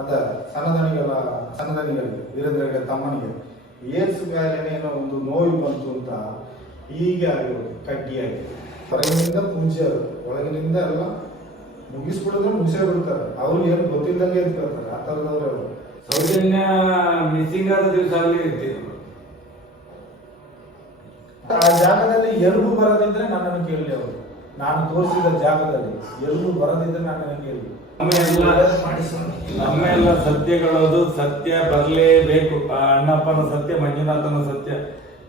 ಅದ ಸಣ್ಣದನಿಗಳಿಗೆ ವೀರೇಂದ್ರಗೆ ತಮ್ಮನಿಗೆ ಏಡ್ಸ್ ಕಾಯಿಲೆನೇ ಏನೋ ಒಂದು ನೋವು ಬಂತು ಅಂತ ಹೀಗೆ ಆಗಿರೋದು ಕಡ್ಡಿಯಾಗಿ ಹೊರಗಿನಿಂದ ಪೂಜ್ಯರು ಒಳಗಿನಿಂದ ಎಲ್ಲ ಮುಗಿಸ್ಬಿಡಿದ್ರೆ ಮುಗಿಸೇ ಬಿಡ್ತಾರೆ. ಅವ್ರಿಗೆ ಏನು ಗೊತ್ತಿದ್ದಂಗೆ ಇರ್ತಾರೆ ಆ ಥರದವ್ರೆ ಅವರು. ಸೌಜನ್ಯ ಮಿಸ್ಸಿಂಗ್ ಆದ ದಿವಸ ಅಲ್ಲಿ ಇರ್ತೀವಿ. ಆ ಜಾಗದಲ್ಲಿ ಎಲ್ರು ಬರದಿದ್ರೆ ನನ್ನನ್ನು ಕೇಳಿ ಅವರು. ನಾನು ತೋರಿಸಿದ ಜಾಗದಲ್ಲಿ ಎಲ್ರು ಬರದಿದ್ರೆ ನನ್ನನ್ನು ಕೇಳಿ. ನಮ್ಮೆಲ್ಲ ಸತ್ಯಗಳದು ಸತ್ಯ ಬರಲೇಬೇಕು. ಅಣ್ಣಪ್ಪನ ಸತ್ಯ, ಮಂಜುನಾಥನ ಸತ್ಯ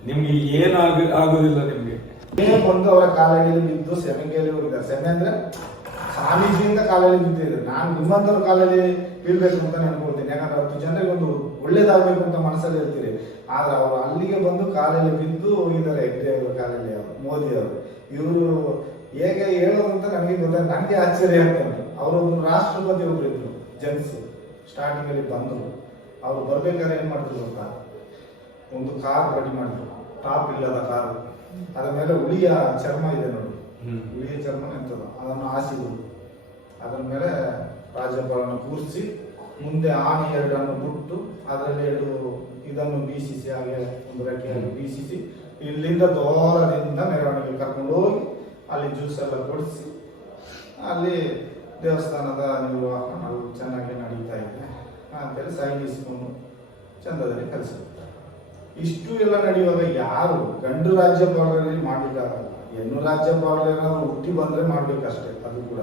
ನಿಮ್ಗೆ ಏನು ಆಗುದಿಲ್ಲ. ನಿಮ್ಗೆ ಬಂದು ಅವರ ಕಾಲಡಿಯಲ್ಲಿ ಬಿದ್ದು ಸೆಮೆಗೆಯಲ್ಲಿ ಹೋಗಿದ್ದಾರೆ. ಸೆಮೆ ಅಂದ್ರೆ ಸ್ವಾಮೀಜಿಯಿಂದ ಕಾಲಲ್ಲಿ ಬಿದ್ದಿದ್ರು. ನಾನು ನಿಮ್ಮಂತವ್ರ ಕಾಲಲ್ಲಿ ಬೀಳ್ಬೇಕು ಅಂತ ಅನ್ಕೊಳ್ತೀನಿ. ಯಾಕಂದ್ರೆ 10 ಜನರಿಗೆ ಒಂದು ಒಳ್ಳೇದಾಗಬೇಕು ಅಂತ ಮನಸ್ಸಲ್ಲಿ ಇರ್ತೀರಿ. ಆದ್ರೆ ಅವರು ಅಲ್ಲಿಗೆ ಬಂದು ಕಾಲಲ್ಲಿ ಬಿದ್ದು ಹೋಗಿದ್ದಾರೆ. ಹೆಗ್ಡೆ ಅವರ ಕಾಲಲ್ಲಿ ಮೋದಿ ಅವರು. ಇವರು ಹೇಗೆ ಹೇಳೋದು ಅಂತ ನನಗೆ ಗೊತ್ತಾಗ ನನಗೆ ಆಶ್ಚರ್ಯ ಆಗ್ತದೆ. ಅವರೊಂದು ರಾಷ್ಟ್ರಪತಿ ಒಬ್ರು ಇದ್ರು ಜೆಂಟ್ಸ್. ಸ್ಟಾರ್ಟಿಂಗ್ ಅಲ್ಲಿ ಬಂದರು. ಅವ್ರು ಬರ್ಬೇಕಾದ್ರೆ ಏನ್ ಮಾಡಿದ್ರು ಗೊತ್ತಾ, ಒಂದು ಕಾರ್ ರೆಡಿ ಮಾಡಿದ್ರು. ಟಾಪ್ ಇಲ್ಲದ ಕಾರು, ಅದ್ರ ಮೇಲೆ ಹುಳಿಯ ಚರ್ಮ ಇದೆ ನೋಡಿ, ಹುಳಿಯ ಚರ್ಮ ಎಂತದ ಅದನ್ನು ಹಾಸಿದ್ರು. ಅದರ ಮೇಲೆ ರಾಜ್ಯಪಾಲನ ಕೂರಿಸಿ ಮುಂದೆ ಆನೆ 2 ಬಿಟ್ಟು ಅದರಲ್ಲಿ 2 ಇದನ್ನು ಬೀಸಿಸಿ, ಹಾಗೆ ಒಂದು ರೆಕ್ಕೆಯನ್ನು ಬೀಸಿಸಿ ಇಲ್ಲಿಂದ ದೂರದಿಂದ ಮೆರವಣಿಗೆ ಕರ್ಕೊಂಡು ಹೋಗಿ ಅಲ್ಲಿ ಜ್ಯೂಸ್ ಎಲ್ಲ ಕೊಡಿಸಿ ಅಲ್ಲಿ ದೇವಸ್ಥಾನದ ನಿರ್ವಹಣೆ ಚೆನ್ನಾಗಿ ನಡೀತಾ ಇದೆ ಅಂತೇಳಿ ಸೈನ್ ಇಸ್ಕೊಂಡು ಚಂದದಲ್ಲಿ ಕಲಿಸಿದ್ರು. ಇಷ್ಟು ಎಲ್ಲ ನಡೆಯುವಾಗ ಯಾರು ಗಂಡು ರಾಜ್ಯಪಾಲರಲ್ಲಿ ಮಾಡ್ಲಿಕ್ಕಾಗಲ್ಲ. ಹೆಣ್ಣು ರಾಜ್ಯಪಾಲರು ಏನಾದ್ರು ಹುಟ್ಟಿ ಬಂದ್ರೆ ಮಾಡ್ಬೇಕಷ್ಟೇ. ಅದು ಕೂಡ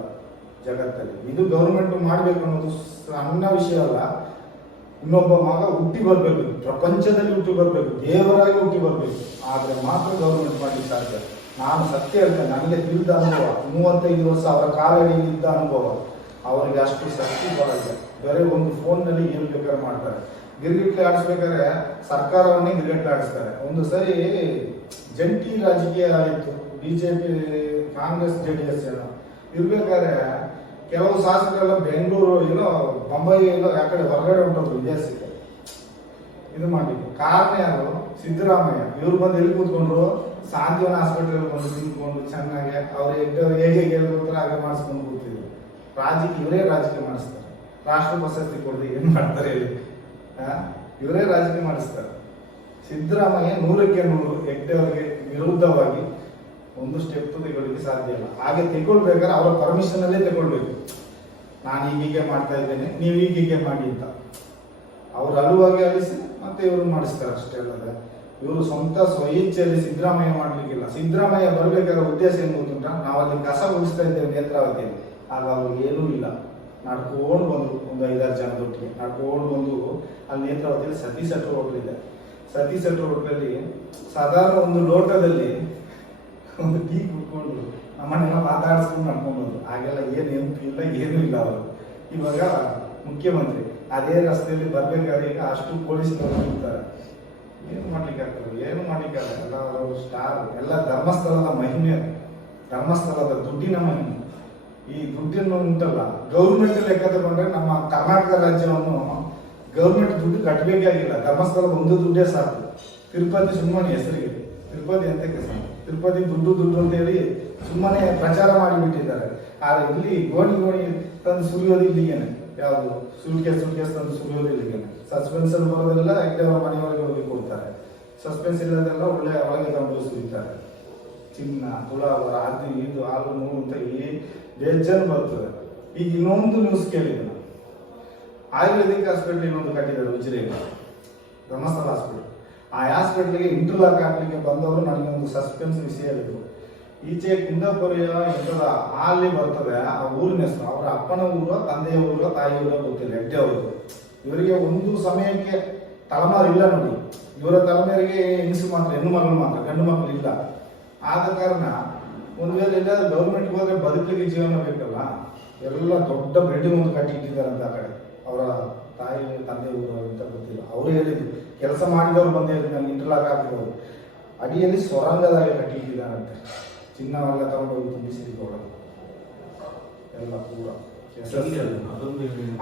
ಜಗತ್ತಲ್ಲಿ ಇದು ಗೌರ್ಮೆಂಟ್ ಮಾಡ್ಬೇಕು ಅನ್ನೋದು ಸಣ್ಣ ವಿಷಯ ಅಲ್ಲ. ಇನ್ನೊಬ್ಬ ಮಗ ಹುಟ್ಟಿ ಬರ್ಬೇಕು, ಪ್ರಪಂಚದಲ್ಲಿ ಹುಟ್ಟಿ ಬರ್ಬೇಕು, ದೇವರಾಗಿ ಹುಟ್ಟಿ ಬರ್ಬೇಕು. ಆದ್ರೆ ಮಾತ್ರ ಗೌರ್ಮೆಂಟ್ ಮಾಡ್ಲಿಕ್ಕೆ ಸಾಧ್ಯ. ನಾನು ಸತ್ಯ ಹೇಳ್ತೇನೆ, ನನಗೆ ತಿಳಿದ ಅನುಭವ, 35 ವರ್ಷ ಅವರ ಕಾಲಡಿಯಲ್ಲಿ ಇದ್ದ ಅನುಭವ. ಅವರಿಗೆ ಅಷ್ಟು ಶಕ್ತಿ ಬರಲ್ಲ. ಬೇರೆ ಒಂದು ಫೋನ್ನಲ್ಲಿ ಏನ್ ಬೇಕಾದ್ರೆ ಮಾಡ್ತಾರೆ. ಗಿರ್ಗಿಟ್ಲೆ ಆಡಿಸ್ಬೇಕಾದ್ರೆ ಸರ್ಕಾರವನ್ನೇ ಗಿರ್ಗಿಟ್ಲೆ ಆಡಿಸ್ತಾರೆ. ಒಂದು ಸರಿ ಜಂಟಿ ರಾಜಕೀಯ ಆಯಿತು, ಬಿಜೆಪಿ ಕಾಂಗ್ರೆಸ್ JDS ಇರ್ಬೇಕಾದ್ರೆ ಕೆಲವು ಶಾಸಕರೆಲ್ಲ ಬೆಂಗಳೂರು ಏನೋ ಬೊಂಬೈ ಎಲ್ಲೋ ಯಾಕಡೆ ಹೊರಗಡೆ ಹೊಂಟೋದ್ರು ವಿದೇಶಕ್ಕೆ ಇದು ಮಾಡ್ಲಿಕ್ಕೆ. ಕಾರಣ ಯಾರು? ಸಿದ್ದರಾಮಯ್ಯ. ಇವ್ರು ಬಂದು ಎಲ್ಲಿ ಕೂತ್ಕೊಂಡ್ರು? ಸಾಂತ್ವನ ಹಾಸ್ಪಿಟಲ್ ಬಂದು ನಿಂತ್ಕೊಂಡು ಚೆನ್ನಾಗಿ ಅವ್ರು ಹೇಗೆ ಹೇಳ್ಕೊಡ್ತಾರೆ ಹಾಗೆ ಮಾಡಿಸ್ಕೊಂಡು ಕೂತಿದ್ರು. ಇವರೇ ರಾಜಕೀಯ ಮಾಡಿಸ್ತಾರೆ. ರಾಷ್ಟ್ರ ಪ್ರಶಸ್ತಿ ಕೊಡದೆ ಏನ್ ಮಾಡ್ತಾರೆ ಹೇಳಿ? ಇವರೇ ರಾಜಕೀಯ ಮಾಡಿಸ್ತಾರೆ. ಸಿದ್ದರಾಮಯ್ಯ 100ಕ್ಕೆ 100 ಹೆಗ್ಡೆ ಅವರಿಗೆ ವಿರುದ್ಧವಾಗಿ ಒಂದು ಸ್ಟೆಪ್ ತೆಗೊಳ್ಳಿಕ್ಕೆ ಸಾಧ್ಯ ಇಲ್ಲ. ಹಾಗೆ ತೆಗೊಳ್ಬೇಕಾದ್ರೆ ಅವರ ಪರ್ಮಿಷನ್ ಅಲ್ಲೇ ತಗೊಳ್ಬೇಕು. ನಾನು ಹೀಗೆ ಮಾಡ್ತಾ ಇದ್ದೇನೆ, ನೀವು ಹೀಗೆ ಮಾಡಿ ಅಂತ ಅವ್ರು ಅಲ್ಲುವಾಗಿ ಅಳಿಸಿ ಮತ್ತೆ ಇವರು ಮಾಡಿಸ್ತಾರೆ ಅಷ್ಟೇ ಅಲ್ಲದೆ ಇವರು ಸ್ವಂತ ಸ್ವಇಚ್ಛೆಯಲ್ಲಿ ಸಿದ್ದರಾಮಯ್ಯ ಮಾಡ್ಲಿಕ್ಕಿಲ್ಲ. ಸಿದ್ದರಾಮಯ್ಯ ಬರ್ಬೇಕಾದ್ರೆ ಉದ್ದೇಶ ಏನು ಗೊತ್ತುಂಟ? ನಾವು ಅಲ್ಲಿ ಕಸ ಉಳಿಸ್ತಾ ಇದ್ದೇವೆ ನೇತ್ರಾವತಿಯಲ್ಲಿ. ಆಗ ಅವ್ರಿಗೆ ಏನೂ ಇಲ್ಲ. ನಡ್ಕೊಂಡು ಬಂದ್ರು, ಒಂದು 5-6 ಜನದೊಟ್ಟಿಗೆ ನಡ್ಕೊಂಡು ಬಂದು ಅಲ್ಲಿ ನೇತ್ರಾವತಿಯಲ್ಲಿ ಸತೀಶ್ ಶೆಟ್ರು ಹೋಟ್ಲ್ ಇದೆ. ಸತೀಶ್ ಶೆಟ್ರು ಹೋಟ್ಲಲ್ಲಿ ಸಾಧಾರಣ ಒಂದು ಲೋಟದಲ್ಲಿ ಒಂದು ಟೀ ಕುಡ್ಕೊಂಡು ನಮ್ಮನ್ನೆಲ್ಲ ಮಾತಾಡಿಸ್ಕೊಂಡು ನಡ್ಕೊಂಡು ಹಾಗೆಲ್ಲ ಏನು ನೆನಪು ಇಲ್ಲ, ಏನೂ ಇಲ್ಲ. ಅವರು ಇವಾಗ ಮುಖ್ಯಮಂತ್ರಿ ಅದೇ ರಸ್ತೆಯಲ್ಲಿ ಬರ್ಬೇಕಾದ್ರೆ ಈಗ ಅಷ್ಟು ಪೊಲೀಸ್ನವರು ಇರ್ತಾರೆ. ಏನು ಮಾಡ್ಲಿಕ್ಕೆ ಆಗ್ತದೆ? ಏನು ಮಾಡ್ಲಿಕ್ಕೆ ಆಗಲ್ಲ. ಎಲ್ಲ ಅವರು ಸ್ಟಾರ್. ಎಲ್ಲ ಧರ್ಮಸ್ಥಳದ ಮಹಿಮೆ, ಧರ್ಮಸ್ಥಳದ ದುಡ್ಡಿನ ಮಹಿಮೆ. ಈ ದುಡ್ಡನ್ನು ಉಂಟಲ್ಲ, ಗೌರ್ಮೆಂಟ್ ಲೆಕ್ಕ ತಗೊಂಡ್ರೆ ನಮ್ಮ ಕರ್ನಾಟಕ ರಾಜ್ಯವನ್ನು ಗೌರ್ಮೆಂಟ್ ದುಡ್ಡು ಕಟ್ಟಬೇಕಾಗಿಲ್ಲ. ಧರ್ಮಸ್ಥಳದ ಒಂದು ದುಡ್ಡೇ ಸಾಕು. ತಿರುಪತಿ ಸುಮ್ಮನೆ ಹೆಸರಿಗೆ, ತಿರುಪತಿ ಅಂತಕ್ಕೆ ಸಾಕು. ತಿರುಪತಿ ದುಡ್ಡು ಅಂತ ಹೇಳಿ ಸುಮ್ಮನೆ ಪ್ರಚಾರ ಮಾಡಿಬಿಟ್ಟಿದ್ದಾರೆ. ಆದ್ರೆ ಇಲ್ಲಿ ಗೋಣಿ ತಂದು ಸುರಿಯೋದು ಇಲ್ಲಿಗೇನೆ. ಯಾವುದು ಸುಲ್ಕೇಸ್ ತಂದು ಸುರಿಯೋದು ಇಲ್ಲಿಗೇನೆ. ಸಸ್ಪೆನ್ಸ್ ಅಲ್ಲಿ ಬರೋದೆಲ್ಲ ಹೆಗ್ಡೆ ಅವರ ಮನೆಯೊಳಗೆ ಹೋಗಿ ಕೊಡ್ತಾರೆ. ಸಸ್ಪೆನ್ಸ್ ಇಲ್ಲದೆಲ್ಲ ಒಳ್ಳೆ ಒಳಗೆ ತಗೊಂಡು ಸುರಿತಾರೆ. ಚಿನ್ನ, ತುಲಾವರ, ಅದು ಇದು ಹಾಲು ನೋವು ಅಂತ ಈ ಬೇಜನ್ ಬರ್ತದೆ. ಈಗ ಇನ್ನೊಂದು ನ್ಯೂಸ್ ಕೇಳಿದೆ ನಾನು. ಆಯುರ್ವೇದಿಕ್ ಹಾಸ್ಪಿಟಲ್ ಇನ್ನೊಂದು ಕಟ್ಟಿದ್ದಾರೆ ಉಜಿರೆಗೆ, ಧರ್ಮಸ್ಥಳ ಹಾಸ್ಪಿಟಲ್. ಆ ಹಾಸ್ಪಿಟ್ಲಿಗೆ ಇಂಟರ್ಲಾಕ್ ಹಾಕ್ಲಿಕ್ಕೆ ಬಂದವರು ನನಗೆ ಒಂದು ಸಸ್ಪೆನ್ಸ್ ವಿಷಯ ಹೇಳಿದ್ರು. ಈಚೆ ಕುಂದಾಪುರಿಯ ಇಂಥದ ಅಲ್ಲಿ ಬರ್ತದೆ ಆ ಊರಿನ ಹೆಸರು. ಅವರ ಅಪ್ಪನ ಊರು, ತಂದೆಯ ಊರು, ತಾಯಿ ಊರ ಗೊತ್ತಿಲ್ಲ. ಹೆಗ್ಡೆ ಅವರು ಇವರಿಗೆ ಒಂದು ಸಮಯಕ್ಕೆ ತಲೆಮಾರು ಇಲ್ಲ ನೋಡಿ. ಇವರ ತಲೆಮಾರಿಗೆ ಹೆಂಗಸು ಮಾತ್ರ, ಹೆಣ್ಣು ಮಗಳು ಮಾತ್ರ, ಗಂಡು ಮಕ್ಕಳು ಇಲ್ಲ. ಆದ ಕಾರಣ ಒಂದು ವೇಳೆ ಎಲ್ಲಾದ್ರೂ ಗೌರ್ಮೆಂಟ್ಗೆ ಹೋದ್ರೆ ಬದುಕಲಿಕ್ಕೆ ಜೀವನ ಬೇಕಲ್ಲ. ಎಲ್ಲ ದೊಡ್ಡ ಬಿಲ್ಡಿಂಗ್ ಒಂದು ಕಟ್ಟಿ ಇಟ್ಟಿದ್ದಾರಂತ ಆ ಕಡೆ. ಅವರ ತಾಯಿ ತಂದೆ ಊರು ಅಂತ ಗೊತ್ತಿಲ್ಲ. ಅವರು ಹೇಳಿದ್ರು, ಕೆಲಸ ಮಾಡಿದವರು ಬಂದು ಹೇಳಿದ್ರು ನನಗೆ ಇಂಟರ್ಲಾಕ್ ಹಾಕಿದವರು. ಅಡಿಯಲ್ಲಿ ಸೊರಂಗದಾಗೆ ಕಟ್ಟಿ ಇಟ್ಟಿದ್ದಾರಂತೆ. ಚಿನ್ನವೆಲ್ಲ ತಗೊಂಡೋಗಿ ತುಂಬಿಸಿರಿ ಕೊಡೋದು ಎಲ್ಲ ಪೂರ.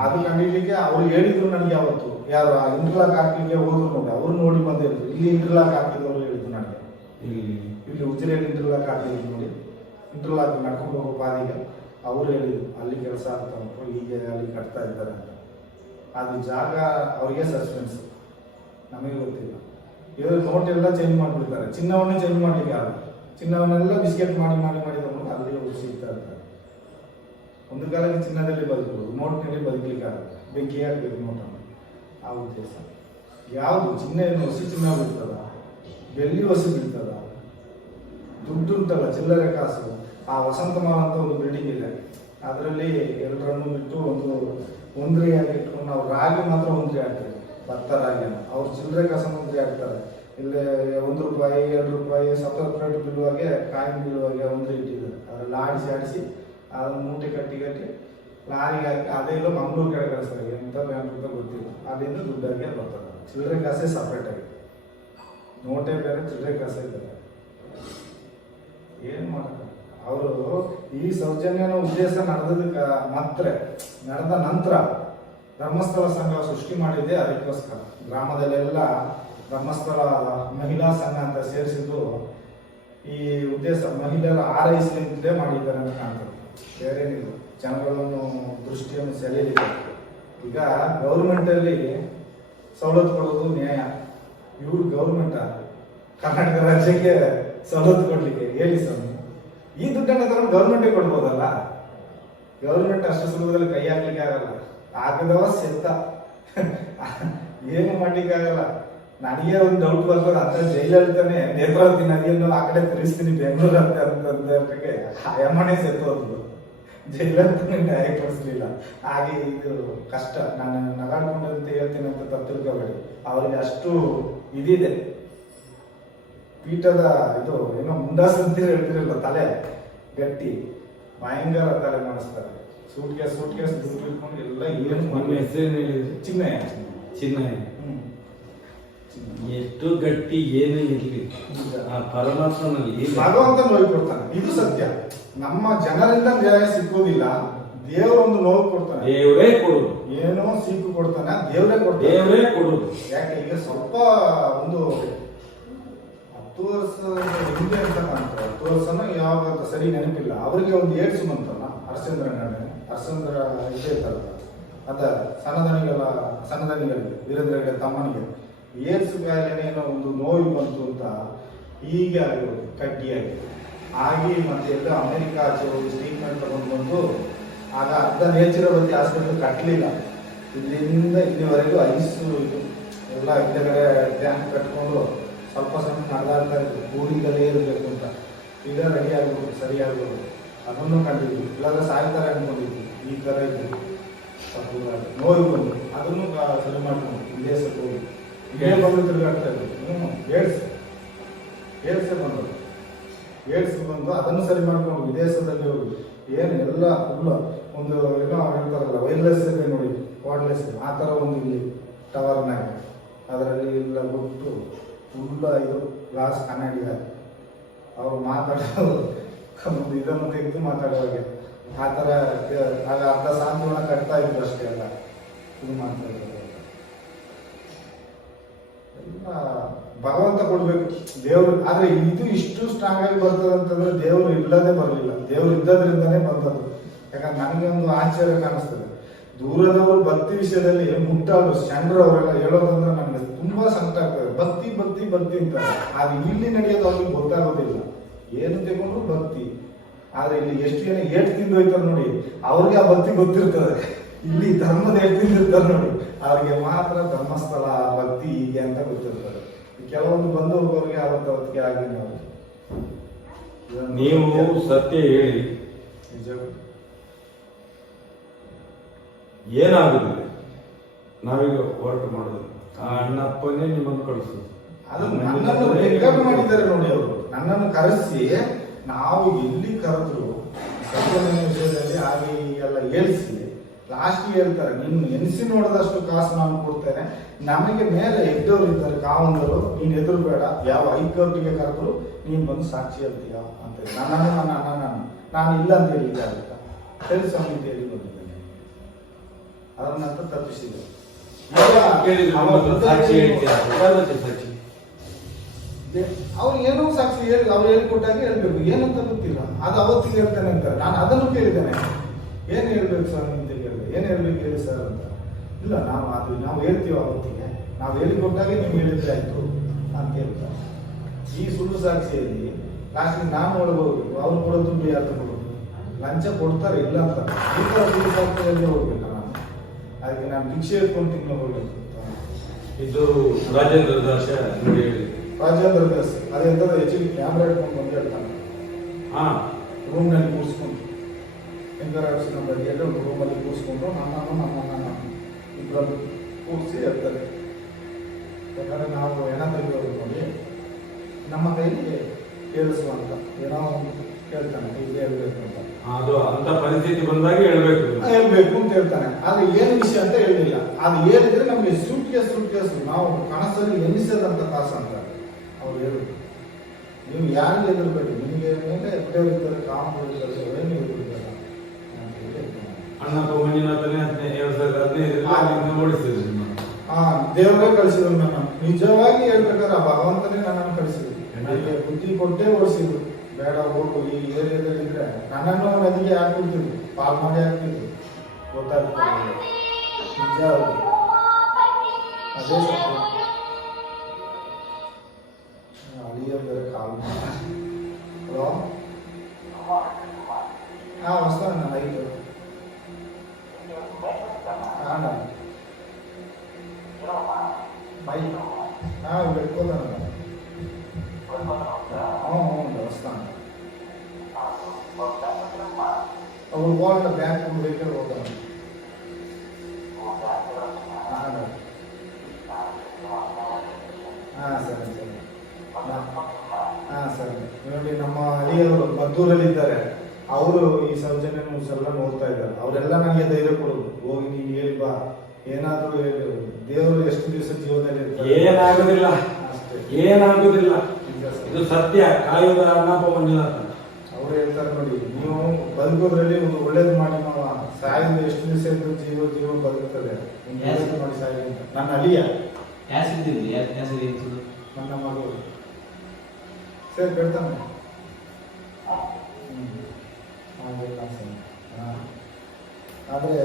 ಅದು ಕಂಡಿಡ್ಲಿಕ್ಕೆ ಅವ್ರು ಹೇಳಿದ್ರು ನನಗೆ. ಅವತ್ತು ಯಾರು ಆ ಇಂಟರ್ಲಾಕ್ ಹಾಕ್ಲಿಕ್ಕೆ ಹೋದ್ರು ನೋಡಿ, ಅವ್ರು ನೋಡಿ ಬಂದಿದ್ರು. ಇಲ್ಲಿ ಇಂಟರ್ಲಾಕ್ ಹಾಕಿದವರು ಹೇಳಿದ್ರು ನನಗೆ. ಇಲ್ಲಿ ಉಜಿರೆಯಲ್ಲಿ ಇಂಟರ್ಲಾಕ್ ಹಾಕಿದ್ರು ನೋಡಿ, ಇಂಟರ್ಲಾಕ್ ನಡ್ಕೊಂಡು ಹೋಗೋ ಪಾದಿಗೆ ಅವ್ರು ಹೇಳಿದ್ರು ಅಲ್ಲಿ ಕೆಲಸ ಆಗ್ತಾ ಉಂಟು, ಹೀಗೆ ಅಲ್ಲಿ ಕಟ್ತಾ ಇದ್ದಾರೆ ಅಂತ. ಅದು ಜಾಗ ಅವ್ರಿಗೆ ಸಸ್ಪೆನ್ಸ್, ನಮಗೆ ಗೊತ್ತಿಲ್ಲ. ಇವರು ನೋಟ್ ಎಲ್ಲ ಚೇಂಜ್ ಮಾಡಿಬಿಡ್ತಾರೆ, ಚಿನ್ನವನ್ನು ಚೇಂಜ್ ಮಾಡ್ಲಿಕ್ಕೆ ಆಗಲ್ಲ. ಚಿನ್ನವನ್ನೆಲ್ಲ ಬಿಸ್ಕೆಟ್ ಮಾಡಿ ಮಾಡಿ ಮಾಡಿ ತಗೊಂಡು ಅಲ್ಲಿ ಸಿಗ್ತಾ ಇರ್ತಾರೆ. ಒಂದು ಕಾಲಕ್ಕೆ ಚಿನ್ನದಲ್ಲಿ ಬದುಕಬಹುದು, ನೋಟ್ನಲ್ಲಿ ಬದುಕಲಿಕ್ಕೆ ಆಗಲ್ಲ, ಬೆಂಕಿ ಹಾಕಬೇಕು ನೋಟನ್ನು. ಆ ಉದ್ದೇಶ ಯಾವುದು? ಚಿನ್ನ ಏನು ಹೊಸ ಚಿನ್ನ ಬೀಳ್ತದ, ಬೆಳ್ಳಿ ಹೊಸ ಬೀಳ್ತದ, ದುಡ್ಡು ಉಂಟಲ್ಲ ಚಿಲ್ಲರೆ ಕಾಸು. ಆ ವಸಂತಮಾಲ ಅಂತ ಒಂದು ಬಿಲ್ಡಿಂಗ್ ಇದೆ, ಅದರಲ್ಲಿ ಎಲ್ಲರನ್ನು ಬಿಟ್ಟು ಒಂದ್ರಿಯಾಗಿ ಇಟ್ಕೊಂಡು ನಾವು ರಾಗಿ ಮಾತ್ರ ಒಂದ್ರಿ ಹಾಕ್ತಾರೆ, ಭತ್ತ ರಾಗಿನ. ಅವ್ರು ಚಿಲ್ಲರೆ ಕಾಸು ಒಂದ್ರಿ ಹಾಕ್ತಾರೆ. ಇಲ್ಲೇ ₹1 ₹2 ಸಪ್ರೇಟ್ ಬೀಳುವಾಗೆ ಕಾಯಿನ್ ಬೀಳುವಾಗೆ ಒಂದ್ರಿ ಇಟ್ಟಿದ್ದಾರೆ. ಅದ್ರಲ್ಲಿ ಆಡಿಸಿ ಅದನ್ನು ಮೂಟೆ ಕಟ್ಟಿ ಲಾರಿಗೆ ಹಾಕಿ ಅದೇ ಇಲ್ಲ ಮಂಗಳೂರು ಕಡೆ ಕಳಿಸ್ತಾರೆ. ಎಂತ ಬ್ಯಾಂಕ್ ಅಂತ ಗೊತ್ತಿಲ್ಲ, ಅಲ್ಲಿಂದ ದುಡ್ಡಾಗಿ ಬರ್ತದೆ. ಚಿಲ್ಲರೆ ಕಾಸೇ ಸಪ್ರೇಟ್ ಆಗಿ, ನೋಟೇ ಬೇರೆ ಚಿಲ್ಲರೆ ಕಾಸೇ ಬೇರೆ. ಏನು ಮಾಡ್ತಾರೆ ಅವರು? ಈ ಸೌಜನ್ಯನ ಉದ್ದೇಶ ನಡೆದ ನಂತರ ಧರ್ಮಸ್ಥಳ ಸಂಘ ಸೃಷ್ಟಿ ಮಾಡಿದ್ದೆ ಅದಕ್ಕೋಸ್ಕರ. ಗ್ರಾಮದಲ್ಲೆಲ್ಲ ಧರ್ಮಸ್ಥಳ ಮಹಿಳಾ ಸಂಘ ಅಂತ ಸೇರಿಸಿದ್ದು ಈ ಉದ್ದೇಶ, ಮಹಿಳೆಯರ ಆರೈಸಲಿಂದಲೇ ಮಾಡಿದ್ದಾರೆ ಅಂತ ಕಾಣ್ತದೆ, ಬೇರೇನಿಲ್ಲ. ಜನಗಳನ್ನು ದೃಷ್ಟಿಯನ್ನು ಸೆಳೆಯಲಿಕ್ಕೆ. ಈಗ ಗೌರ್ಮೆಂಟಲ್ಲಿ ಸವಲತ್ತು ಕೊಡೋದು ನ್ಯಾಯ. ಇವರು ಗೌರ್ಮೆಂಟ್ ಕರ್ನಾಟಕ ರಾಜ್ಯಕ್ಕೆ ಸವಲತ್ತು ಕೊಡ್ಲಿಕ್ಕೆ ಹೇಳಿ ಸ್ವಾಮಿ. ಈ ದುಡ್ಡನ್ನು ತಗೊಂಡು ಗೌರ್ಮೆಂಟಿಗೆ ಕೊಡ್ಬೋದಲ್ಲ. ಗೌರ್ಮೆಂಟ್ ಅಷ್ಟು ಸುಲಭದಲ್ಲಿ ಕೈ ಹಾಕ್ಲಿಕ್ಕೆ ಆಗಲ್ಲ. ಆಗದವ ಸೆತ್ತ ಏನು ಮಾಡ್ಲಿಕ್ಕೆ ಆಗಲ್ಲ. ನನಗೆ ಒಂದು ಡೌಟ್ ಬರ್ತದೆ, ಅಂತ ಜೈಲಲ್ಲಿದ್ದಾನೆ ನೇತ್ರಾವತಿ ನದಿಯನ್ನು ಆ ಕಡೆ ತಿರುಗಿಸ್ತೀನಿ ಬೆಂಗಳೂರು ಅಂತಕ್ಕೆ ಯಮನೆ ಸೆತ್ತೋದು. ಜೈಲಲ್ಲಿ ನ್ಯಾಯ ಕೊಡಿಸ್ಲಿಲ್ಲ. ಹಾಗೆ ಇದು ಕಷ್ಟ. ನಾನು ನಗಾಡ್ಕೊಂಡಂತ ಹೇಳ್ತೀನಿ ಅಂತ ತಪ್ಪು ತಿಳ್ಕೋಬೇಡಿ. ಅವರಿಗೆ ಅಷ್ಟು ಇದಿದೆ. ಪೀಠದ ಇದು ಏನೋ ಮುಂಡಾಸ್ ಅಂತ ಹೇಳ್ತಿರಲ್ಲ, ತಲೆ ಗಟ್ಟಿ, ಭಯಂಕರ ತಲೆ ಮಾಡಿಸ್ತಾರೆ. ಸೂಟ್ ಕೇಸ್ ದುಡ್ಡು ಇಟ್ಕೊಂಡು ಎಲ್ಲ ಏನು ಚಿನ್ನಯ್ಯ. ಎಷ್ಟು ಗಟ್ಟಿ ಏನೇ ಇರಲಿ ಆ ಪರಮಾತ್ಮನಲ್ಲಿ ಭಗವಂತ ನೋವು ಕೊಡ್ತಾನೆ. ಇದು ಸತ್ಯ. ನಮ್ಮ ಜನರಿಂದ ನ್ಯಾಯ ಸಿಕ್ಕೋದಿಲ್ಲ, ದೇವರೊಂದು ನೋವು ಕೊಡ್ತಾನೆ. ದೇವರೇ ಕೊಡುದು, ಏನೋ ಸಿಕ್ಕು ಕೊಡ್ತಾನೆ, ದೇವರೇ ಕೊಡುದು. ಯಾಕೆ ಈಗ ಸ್ವಲ್ಪ ಒಂದು 10 ವರ್ಷ ಹಿಂದೆ ಅಂತ ಕಾಣ್ತಾರೆ, 10 ವರ್ಷನ ಯಾವಾಗ ಸರಿ ನೆನಪಿಲ್ಲ. ಅವರಿಗೆ ಒಂದು ಏಡ್ಸ್ ಬಂತಲ್ಲ, ಹರ್ಷೇಂದ್ರ ಇದೇ ಇರ್ತಾರಲ್ಲ, ಅದ ಸಣ್ಣದನಿಗಳಿಗೆ ವೀರೇಂದ್ರ ಹೆಗ್ಗಡೆ ತಮ್ಮನಿಗೆ ಏಡ್ಸ್ ಕಾಯಿಲೆನೇ ಏನೋ ಒಂದು ನೋವು ಬಂತು ಅಂತ ಹೀಗೆ ಆಗಿರೋದು, ಕಡ್ಡಿಯಾಗಿ ಆಗಿ ಮತ್ತೆ ಎಲ್ಲ ಅಮೆರಿಕ ಆಚೆ ಹೋಗಿ ಟ್ರೀಟ್ಮೆಂಟ್ ತಗೊಂಡು ಬಂದು ಆಗ ಅರ್ಧ ನೇಚುರೋಪತಿ ಹಾಸ್ಪಿಟಲ್ ಕಟ್ಟಲಿಲ್ಲ. ಇಲ್ಲಿಂದ ಇಲ್ಲಿವರೆಗೂ ಐಸು ಇದು ಎಲ್ಲ ಹಿಂದೆಗಡೆ ಟ್ಯಾಂಕ್ ಕಟ್ಕೊಂಡು ಸ್ವಲ್ಪ ನಡೆದಾಡ್ತಾ ಇದ್ರು, ಕೂಡಿಂದಲೇ ಇರಬೇಕು ಅಂತ. ಈಗ ರೆಡಿ ಆಗ್ಬೋದು, ಸರಿ ಆಗ್ಬೋದು. ಅದನ್ನು ಕಂಡಿದ್ವಿ. ಇಲ್ಲಾಂದ್ರೆ ಸಾಯ್ತಾರೆ ಅನ್ಕೊಂಡಿದ್ವಿ. ಈ ಥರ ಇತ್ತು. ಸ್ವಲ್ಪ ನೋವು ಬಂದು ಅದನ್ನು ಸರಿ ಮಾಡ್ಕೊಂಡು ವಿದೇಶಕ್ಕೆ ಹೋಗಿ ಇದೇ ಬಂದು ತಿರುಗಾಡ್ತಾ ಇದ್ರು. ಏಡ್ಸ್ ಬಂದು ಅದನ್ನು ಸರಿ ಮಾಡ್ಕೊಂಡು ವಿದೇಶದಲ್ಲಿ ಹೋಗಿ ಏನು ಎಲ್ಲ ಫುಲ್ ಒಂದು ಏನೋ ಹೇಳ್ತಾರಲ್ಲ ವೈರ್ಲೆಸ್ ಇದೆ ನೋಡಿ, ವಾರ್ಡ್ಲೆಸ್, ಆ ಥರ ಒಂದು ಇಲ್ಲಿ ಟವರ್ನಾಗ ಅದರಲ್ಲಿ ಎಲ್ಲ ಬಿಟ್ಟು ಫುಲ್ಲ ಇದು ಗ್ಲಾಸ್ ಕನ್ನಡಿಗ ಅವರು ಮಾತಾಡೋದು ಇದನ್ನು ತೆಗೆದು ಮಾತಾಡುವಾಗೆ ಆ ಥರ ಆಗ ಅರ್ಧ ಸಾಂತ್ವನ ಕಟ್ತಾ ಇದ್ರು ಅಷ್ಟೇ. ಎಲ್ಲ ಇದು ಮಾಡ್ತಾ ಇದ್ರು. ಎಲ್ಲ ಭಗವಂತ ಕೊಡ್ಬೇಕು ದೇವರು. ಆದ್ರೆ ಇದು ಇಷ್ಟು ಸ್ಟ್ರಾಂಗ್ ಆಗಿ ಬರ್ತದೆ ಅಂತಂದ್ರೆ ದೇವರು ಇಲ್ಲದೆ ಬರಲಿಲ್ಲ, ದೇವರು ಇದ್ದದ್ರಿಂದನೇ ಬಂದದ್ದು. ಯಾಕಂದ್ರೆ ನನಗೆ ಒಂದು ಆಶ್ಚರ್ಯ ಕಾಣಿಸ್ತದೆ, ದೂರದವರು ಭಕ್ತಿ ವಿಷಯದಲ್ಲಿ ಮುಟ್ಟಾಡು ಶಂಡ್ರು ಅವರೆಲ್ಲ ಹೇಳೋದಂದ್ರೆ ನನಗೆ ತುಂಬಾ ಸಂಕಟ ಆಗ್ತದೆ. ಭಕ್ತಿ ಭಕ್ತಿ ಭಕ್ತಿ ಅಂತ, ಆದ್ರೆ ಇಲ್ಲಿ ನಡೆಯೋದು ಅವ್ರಿಗೆ ಗೊತ್ತಾಗೋದಿಲ್ಲ. ಏನು ತಗೊಂಡ್ರು ಭಕ್ತಿ. ಆದ್ರೆ ಇಲ್ಲಿ ಎಷ್ಟು ಜನ ಏಟ್ ತಿಂದು ಹೋಯ್ತಾರೆ ನೋಡಿ, ಅವ್ರಿಗೆ ಆ ಭಕ್ತಿ ಗೊತ್ತಿರ್ತದೆ. ಇಲ್ಲಿ ಧರ್ಮದ ಏಟ್ ತಿಂದಿರ್ತಾರೆ ನೋಡಿ, ಅವ್ರಿಗೆ ಮಾತ್ರ ಧರ್ಮಸ್ಥಳ ಭಕ್ತಿ ಹೀಗೆ ಅಂತ ಗೊತ್ತಿರ್ತದೆ. ಕೆಲವೊಂದು ಬಂದು ಹೋಗೋರಿಗೆ ಅವತ್ತಿಗೆ ಆಗಿ ನೀವು ಸತ್ಯ ಹೇಳಿ ನಿಜ ಏನಾಗುದಿಲ್ಲ. ನಾವೀಗ ಹೋರಾಟ ಮಾಡೋದು ಆ ಅಣ್ಣಪ್ಪನೇ ನಿಮ್ಮನ್ನು ಕಳಿಸೋದು. ಅದು ನನ್ನನ್ನು ರೆಕಾರ್ಡ್ ಮಾಡಿದ್ದಾರೆ ನೋಡಿ. ಅವರು ನನ್ನನ್ನು ಕರೆಸಿ ನಾವು ಎಲ್ಲಿ ಕರೆದ್ರು ಸತ್ಯమైన ವಿಷಯದಲ್ಲಿ ಹಾಗೆ ಎಲ್ಲ ಹೇಳಿಸಿ ಲಾಸ್ಟ್ಗೆ ಹೇಳ್ತಾರೆ, ನೀನು ಎನಿಸಿ ನೋಡದಷ್ಟು ಕಾಸು ನಾನು ಕೊಡ್ತೇನೆ, ನಮಗೆ ಮೇಲೆ ಎದ್ದವರು ಇದ್ದಾರೆ ಕಾವಂದರು, ನೀನು ಎದುರು ಬೇಡ, ಯಾವ ಹೈಕೋರ್ಟಿಗೆ ಕರೆದ್ರು ನೀನು ಬಂದು ಸಾಕ್ಷಿ ಹೇಳ್ತೀಯ ಅಂತ. ನನ್ನ ಅಣ್ಣ ನಾನು ಇಲ್ಲ ಅಂತ ಹೇಳಿದ್ದೆ ಆಗುತ್ತಾ ಸರಿ ಸ್ವಾಮಿ ಅಂತ ಹೇಳಿ ಬಂದಿದ್ದೇನೆ. ಅದನ್ನಂತ ತಪ್ಪಿಸಿದೆ. ಅವ್ರು ಏನೋ ಸಾಕ್ಷಿ ಹೇಳಿ ಅವ್ರು ಹೇಳಿಕೊಟ್ಟಾಗ ಹೇಳ್ಬೇಕು, ಏನಂತ ಗೊತ್ತಿಲ್ಲ. ಅದು ಅವತ್ತಿಗೆ ಹೇಳ್ತೇನೆ ಅಂತ ನಾನು ಅದನ್ನು ಕೇಳಿದ್ದೇನೆ. ಏನು ಹೇಳ್ಬೇಕು ಸರ್ ಅಂತ ಕೇಳಿದೆ, ಏನು ಹೇಳ್ಬೇಕು ಹೇಳಿ ಸರ್ ಅಂತ. ಇಲ್ಲ ನಾವು ಹೇಳ್ತೀವಿ ಅವತ್ತಿಗೆ, ನಾವು ಹೇಳಿಕೊಟ್ಟಾಗೆ ನೀವು ಹೇಳಿದ್ರೆ ಆಯ್ತು ಅಂತ ಹೇಳ್ತಾರೆ. ಈ ಸುಳ್ಳು ಸಾಕ್ಷಿಯಲ್ಲಿ ಲಾಸ್ಟಿಗೆ ನಾನು ಒಳಗೆ ಹೋಗ್ಬೇಕು, ಅವ್ರು ಕೊಡೋ ದುಡ್ಡು ಯಾರು ಕೊಡೋದು? ಲಂಚ ಕೊಡ್ತಾರೆ ಇಲ್ಲ ಅಂತ, ಈ ಥರ ಸುಳ್ಳು ಸಾಕ್ಷಿಯಲ್ಲಿ ಹೋಗ್ಬೇಕು ನಾನು. ಅದಕ್ಕೆ ನಾನು ಭಿಕ್ಷೆ ಇಟ್ಕೊಂಡು ತಿಂಗಳು ಹೋಗ್ಬೇಕು. ಇದು ರಾಜೇಂದ್ರ ದಾಸ ನಿಮಗೆ ಹೇಳಿ. ರಾಜೇಂದ್ರ ದಾಸ್ ಅದೆಂಥದ್ದು ಹೆಚ್ಚಿಗೆ ಕ್ಯಾಮ್ರಾ ಇಟ್ಕೊಂಡು ಬಂದು ಹೇಳ್ತಾನೆ. ರೂಮ್ನಲ್ಲಿ ಕೂರಿಸ್ಕೊಂಡು ಶಂಕರಾಕ್ಷಿ ನಮ್ಮ ಬದಿಯಲ್ಲಿ ಒಂದು ರೂಮಲ್ಲಿ ಕೂರಿಸ್ಕೊಂಡು ನಮ್ಮನ್ನು ಇಬ್ಬರನ್ನು ಕೂರಿಸಿ ಹೇಳ್ತಾರೆ. ಯಾಕಂದರೆ ನಾವು ಹೆಣ ತೆಗೆಯೋದು ನೋಡಿ ನಮ್ಮ ಕೈಲಿ ಕೇಳಿಸುವಂತ ಏನೋ ಒಂದು ಹೇಳ್ತಾನೆ, ಹೀಗೆ ಹೇಳ್ಬೇಕು ಅಂತ. ಅದು ಅಂತ ಪರಿಸ್ಥಿತಿ ಬಂದಾಗ ಹೇಳ್ಬೇಕು ಅಂತ ಹೇಳ್ತಾನೆ. ಆದ್ರೆ ಏನು ವಿಷಯ ಅಂತ ಹೇಳಿಲ್ಲ. ಅದು ಹೇಳಿದ್ರೆ ನಮಗೆ ಸೂಟ್ ಕೇಸ್ ನಾವು ಕನಸಲ್ಲಿ ಎನಿಸದಂತ ಕಾಸು ಅಂತ ಅವ್ರು ಹೇಳುದು. ನೀವು ಯಾರಿಗೆ ಎದುರ್ಬೇಕು, ನಿಮಗೆ ಮೇಲೆ ಎತ್ತೇಳಿರ್ತಾರೆ, ಕಾಮಗಳಿರ್ತಾರೆ, ಏನು ಎದುರ್ಬೇಕಲ್ಲ ಅಂತ ಹೇಳಿ ಅಣ್ಣಪ್ಪ ಮಂಜುನಾಥನೇ 2015 ಓಡಿಸಿದ್ರು. ದೇವರೇ ಕಳಿಸಿದ್ರು ನನ್ನ. ನಿಜವಾಗಿ ಹೇಳ್ಬೇಕಾದ್ರೆ ಆ ಭಗವಂತನೇ ನನ್ನನ್ನು ಕಳಿಸಿದ್ರು. ನನಗೆ ಬುದ್ಧಿ ಕೊಟ್ಟೇ ಓಡಿಸಿದ್ರು. ಬೇಡ ಹೋಗು, ಈ ಏರಿಯಾದಲ್ಲಿ ಇದ್ರೆ ನನ್ನನ್ನು ನದಿಗೆ ಹಾಕ್ಬಿಡ್ತಿದ್ರು, ಪಾಲ್ ಮಾಡಿ ಹಾಕ್ತಿದ್ರು. ಗೊತ್ತಾಗ್ತದೆ ನಿಜ ಅದು. ಅದೇ ಸತ್ಯ. ಅಳಿಯ ಬೇರೆ ಕಾಲ್. ಹಲೋ, ವಸ್ತಾನ ನಾನು 5 బైక్ పెట్టుకోదాను. వస్తాను అప్పుడు పోవాలంటే బ్యాంక్ దగ్గర పోతాను. ಸರಿ ಸರಿ ನೋಡಿ, ನಮ್ಮ ಹಳ್ಳಿಯವರು ಮದ್ದೂರಲ್ಲಿ ಇದ್ದಾರೆ. ಅವರು ಈ ಸೌಜನ್ಯ ನ್ಯೂಸ್ ಎಲ್ಲ ನೋಡ್ತಾ ಇದ್ದಾರೆ. ಅವರೆಲ್ಲ ನನಗೆ ಧೈರ್ಯ ಕೊಡೋದು, ಹೋಗಿ ನೀನು ಹೇಳಿ ಬಾ, ಏನಾದ್ರೂ ಹೇಳಿ, ದೇವರು ಎಷ್ಟು ದಿವಸ ಜೀವನದಲ್ಲಿ ಇರ್ತಾರೆ, ಏನಾಗುದಿಲ್ಲ ಅಷ್ಟೇ, ಏನಾಗುದಿಲ್ಲ. ಇದು ಸತ್ಯ. ಕಾಯುವ ಅಣ್ಣಪ್ಪ ಮಂಜುನಾಥ ಅವ್ರು ಹೇಳ್ತಾರೆ ನೋಡಿ, ನೀವು ಬದುಕೋದ್ರಲ್ಲಿ ಒಂದು ಒಳ್ಳೇದು ಮಾಡಿ ಮಾವ, ಸಾಯಿದ ಎಷ್ಟು ದಿವಸ ಇದ್ದು ಜೀವ ಬದುಕುತ್ತದೆ, ಮಾಡಿ ಸಾಯಿ ಅಂತ. ನನ್ನ ಅಳಿಯ ನನ್ನ ಮಗಳು ಸರಿ ಬೆಳ್ತಾನೆ. ಆದ್ರೆ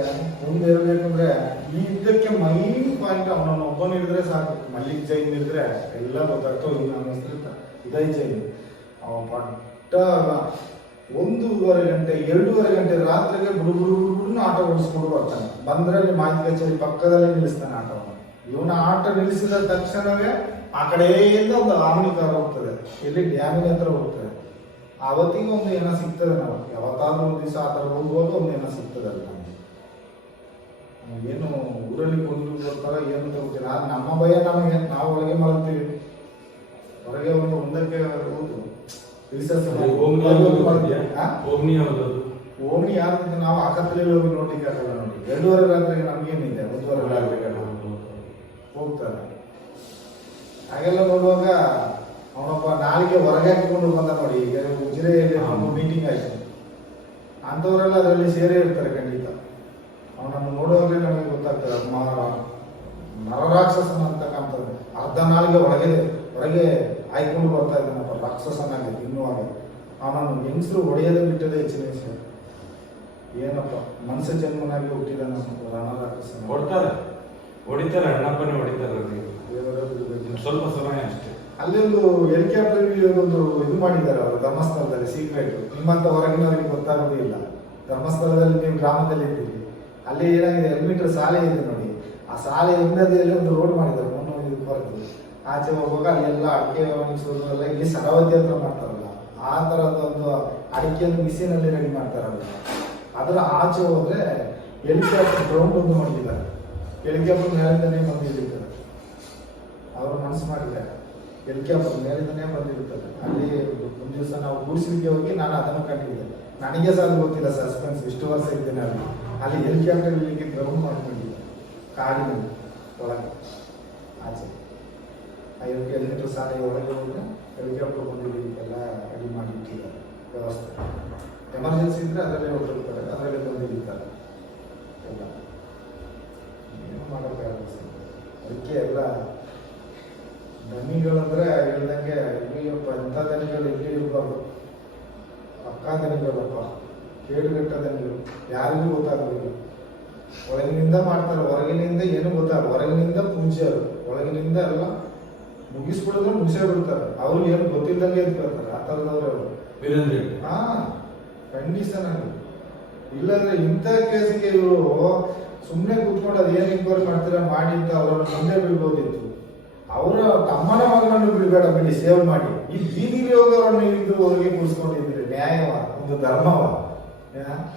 ಮುಂದೆ ಹೇಳ್ಬೇಕಂದ್ರೆ ಈ ಯುದ್ಧಕ್ಕೆ ಮೈನ್ ಪಾಯಿಂಟ್ ಅವನನ್ನು ಒಬ್ಬನು ಹಿಡಿದ್ರೆ ಸಾಕು. ಮಲ್ಲಿಕ್ ಜೈನ್ ಹಿಡಿದ್ರೆ ಎಲ್ಲ ಗೊತ್ತಾಗ್ತೋ. ಈಗ ನನ್ನ ಹೆಸರು ಉದಯ್ ಜೈನ್. ಅವ ಪಟ್ಟ 1.5 ಗಂಟೆ 2.5 ಗಂಟೆ ರಾತ್ರಿಗೆ ಬುಡುಬುಡುನ ಆಟ ಓಡಿಸ್ಕೊಂಡು ಬರ್ತಾನೆ. ಬಂದ್ರಲ್ಲಿ ಮಾಹಿತಿ ಕಚೇರಿ ಪಕ್ಕದಲ್ಲೇ ನಿಲ್ಲಿಸ್ತಾನೆ ಆಟವನ್ನು. ಇವನ ಆಟ ನಿಲ್ಲಿಸಿದ ತಕ್ಷಣವೇ ಆ ಕಡೆಯಿಂದ ಒಂದು ಆಮಣಿಕಾರ ಹೋಗ್ತದೆ, ಇಲ್ಲಿ ಡ್ಯಾಮಿನ ಹತ್ರ ಹೋಗ್ತದೆ. ಆವತ್ತಿಗೆ ಒಂದು ಏನೋ ಸಿಗ್ತದೆ. ನಾವು ಯಾವತ್ತಾದ್ರೂ ಒಂದು ದಿವಸ ಆ ಥರ ಹೋಗುವಾಗ ಒಂದು ಏನೋ ಸಿಗ್ತದಲ್ಲ. ಏನು ಊರಲ್ಲಿ ಕೊಂಡು ಬರ್ತಾರ ಏನು ಗೊತ್ತಿಲ್ಲ. ಆದ್ರೆ ನಮ್ಮ ಭಯ ನಮಗೆ, ನಾವು ಒಳಗೆ ಮಲಗ್ತೀವಿ, ಹೊರಗೆ ಒಂದು ಮುಂದಕ್ಕೆ ಹೋಗುದು ಓಮ್ನಿ ಯಾರು ನಾವು ಆಕತ್ತಲ್ಲಿ ಹೋಗಿ ನೋಡ್ಲಿಕ್ಕೆ ಆಗಲ್ಲ ನೋಡಿ. 2.5 ರಾತ್ರಿಗೆ ನಮ್ಗೇನಿದೆ, 1.5 ರಾತ್ರಿಗೆ ಹೋಗ್ತಾರೆ. ಹಾಗೆಲ್ಲ ನೋಡುವಾಗ ಅವನೊಬ್ಬ ನಾಲಿಗೆ ಹೊರಗೆ ಹಾಕಿಕೊಂಡು ಬಂದ ನೋಡಿ. ಈಗ ಉಜಿರೆಯಲ್ಲಿ ಮೀಟಿಂಗ್ ಆಯ್ತು, ಅಂಥವರೆಲ್ಲ ಅದರಲ್ಲಿ ಸೇರೇ ಇರ್ತಾರೆ ಖಂಡಿತ. ಅವನನ್ನು ನೋಡುವಾಗಲೇ ನಮಗೆ ಗೊತ್ತಾಗ್ತದೆ ನರರಾಕ್ಷಸನ ಅಂತಕ್ಕಂಥದ್ದು. ಅರ್ಧ ನಾಲಿಗೆ ಹೊರಗೆ ಆಯ್ಕೊಂಡು ಬರ್ತಾ ಇದ್ದಾನಪ್ಪ, ರಾಕ್ಷಸನಾಗಿ ತಿನ್ನುವಾಗ. ಅವನನ್ನು ಹೆಂಗಸರು ಹೊಡೆಯೋದೇ ಬಿಟ್ಟದೇ ಹೆಚ್ಚಿನ ವಿಷಯ. ಏನಪ್ಪ ಮನುಷ್ಯ ಜನ್ಮನಾಗಿ ಹುಟ್ಟಿದ ನಮ್ಮ ರಣರಾಕ್ಷಸನ ಹೊಡಿತಾರೆ, ಅಣ್ಣಪ್ಪನೇ ಹೊಡಿತಾರೆ. ಸ್ವಲ್ಪ ಸಮಯ ಅಷ್ಟೇ. ಅಲ್ಲಿ ಒಂದು ಹೆಲಿಕಾಪ್ಟರ್ ಒಂದು ಇದು ಮಾಡಿದ್ದಾರೆ ಅವರು ಧರ್ಮಸ್ಥಳದಲ್ಲಿ, ಸೀಕ್ರೆಟ್. ನಿಮ್ಮಂತ ಹೊರಗಿನವರಿಗೆ ಗೊತ್ತಾಗೋದೇ ಇಲ್ಲ. ಧರ್ಮಸ್ಥಳದಲ್ಲಿ ನೀವು ಗ್ರಾಮದಲ್ಲಿ ಇದ್ದೀರಿ, ಅಲ್ಲಿ ಏನಾಗಿದೆ 2 ಮೀಟರ್ ಸಾಲೆ ಇದೆ ನೋಡಿ. ಆ ಸಾಲೆ ಹಿಂಬದಿಯಲ್ಲಿ ಒಂದು ರೋಡ್ ಮಾಡಿದ್ದಾರೆ, ಮುನ್ನೂರು ಬರ್ತದೆ. ಆಚೆ ಹೋಗುವಾಗ ಅಲ್ಲೆಲ್ಲ ಅಡಿಕೆ ಒಣಗಿಸೋದೆಲ್ಲ ಇಲ್ಲಿ ಸರವತಿ ಹತ್ರ ಮಾಡ್ತಾರಲ್ಲ, ಆ ಥರದ ಒಂದು ಅಡಿಕೆಯನ್ನು ಬಿಸಿನಲ್ಲಿ ರೆಡಿ ಮಾಡ್ತಾರಲ್ಲ, ಅದರ ಆಚೆ ಹೋದ್ರೆ ಹೆಲಿಕಾಪ್ಟರ್ ಗ್ರೌಂಡ್ ಒಂದು ಮಾಡಿದ್ದಾರೆ. ಹೆಲಿಕಾಪ್ಟರ್ ಮೇಲಿಂದನೇ ಬಂದಿರ್ತಾರೆ. ಅವರು ಮನಸ್ಸು ಮಾಡಿದ್ದಾರೆ, ಹೆಲಿಕಾಪ್ಟರ್ ಮೇಲಿಂದನೇ ಬಂದಿರ್ತದೆ. ಅಲ್ಲಿ ಒಂದು ದಿವಸ ನಾವು ಗೂಡಿಸ್ಲಿಕ್ಕೆ ಹೋಗಿ ನಾನು ಅದನ್ನು ಕಂಡಿದ್ದೆ. ನನಗೆ ಸಹ ಗೊತ್ತಿಲ್ಲ, ಸಸ್ಪೆನ್ಸ್. ಇಷ್ಟು ವರ್ಷ ಇದ್ದೇನೆ ಅಲ್ಲಿ ಹೆಲಿಕಾಪ್ಟರ್ ಇಲ್ಲಿಗೆ ಗ್ರೌಂಡ್ ಮಾಡ್ಕೊಂಡಿದ್ದೆ, ಕಾಡಿನಲ್ಲಿ ಒಳಗೆ ಆಚೆ. 5 ಕಿಲೋಮೀಟರ್ ಸಾಲೆ ಒಳಗೆ ಹೋದ್ರೆ ಹೆಲಿಕಾಪ್ಟರ್ ಬಂದಿದ್ದೀವಿ, ಎಲ್ಲ ರೆಡಿ ಮಾಡಿ ಇಟ್ಟಿದ್ದಾರೆ ವ್ಯವಸ್ಥೆ. ಎಮರ್ಜೆನ್ಸಿ ಇದ್ರೆ ಅದರಲ್ಲೇ ಹೊರಟಿರ್ತಾರೆ, ಅದರಲ್ಲೇ ಬಂದಿರ್ತಾರೆ ಎಲ್ಲ. ಏನು ಮಾಡೋಕ್ಕಾಗಲ್ಲ. ಅದಕ್ಕೆ ಎಲ್ಲ ದನಿಗಳಂದ್ರೆ ಹೇಳ್ದಂಗೆ ಇಲ್ಲಪ್ಪ, ಇಂಥ ದನಿಗಳು ಇಲ್ಲಿ ಇರಬಾರ್ದು. ಪಕ್ಕಾ ದನಿಗಳಪ್ಪ, ಕೇಳುಗಟ್ಟ ದನಿಗಳು, ಯಾರಿಗೂ ಗೊತ್ತಾಗಬೇಕು. ಒಳಗಿನಿಂದ ಮಾಡ್ತಾರೆ, ಹೊರಗಿನಿಂದ ಏನು ಗೊತ್ತಾಗ, ಹೊರಗಿನಿಂದ ಪೂಜ್ಯರು, ಒಳಗಿನಿಂದ ಎಲ್ಲ ಮುಗಿಸ್ಬಿಡಿದ್ರೆ ಮುಗಿಸೇ ಬಿಡ್ತಾರೆ. ಅವ್ರಿಗೆ ಏನು ಗೊತ್ತಿದ್ದಂಗೆ ಇರ್ತಾರೆ ಆ ಥರದವ್ರು ಅವರು. ವೀರೇಂದ್ರ ಹಾ ಕಂಡೀಷನ್ ಆಗಿ. ಇಲ್ಲಾಂದ್ರೆ ಇಂಥ ಕೇಸಿಗೆ ಇವರು ಸುಮ್ಮನೆ ಕೂತ್ಕೊಂಡು ಅದೇನು ಎಂಕ್ವೈರಿ ಮಾಡ್ತೀರಾ ಮಾಡಿ ಅಂತ ಅವ್ರನ್ನ ಮುಂದೆ ಬಿಡ್ಬೋದಿತ್ತು. ಅವರ ತಮ್ಮನ ಮಗನನ್ನು ಬಿಡಬೇಡ ಬಿಡಿ, ಸೇವ್ ಮಾಡಿ. ಈ ಬೀದಿಗೆ ಹೋಗೋರನ್ನು ಇದು ಅವ್ರಿಗೆ ಕೂರಿಸ್ಕೊಂಡಿದ್ರೆ ನ್ಯಾಯವ, ಒಂದು ಧರ್ಮವ?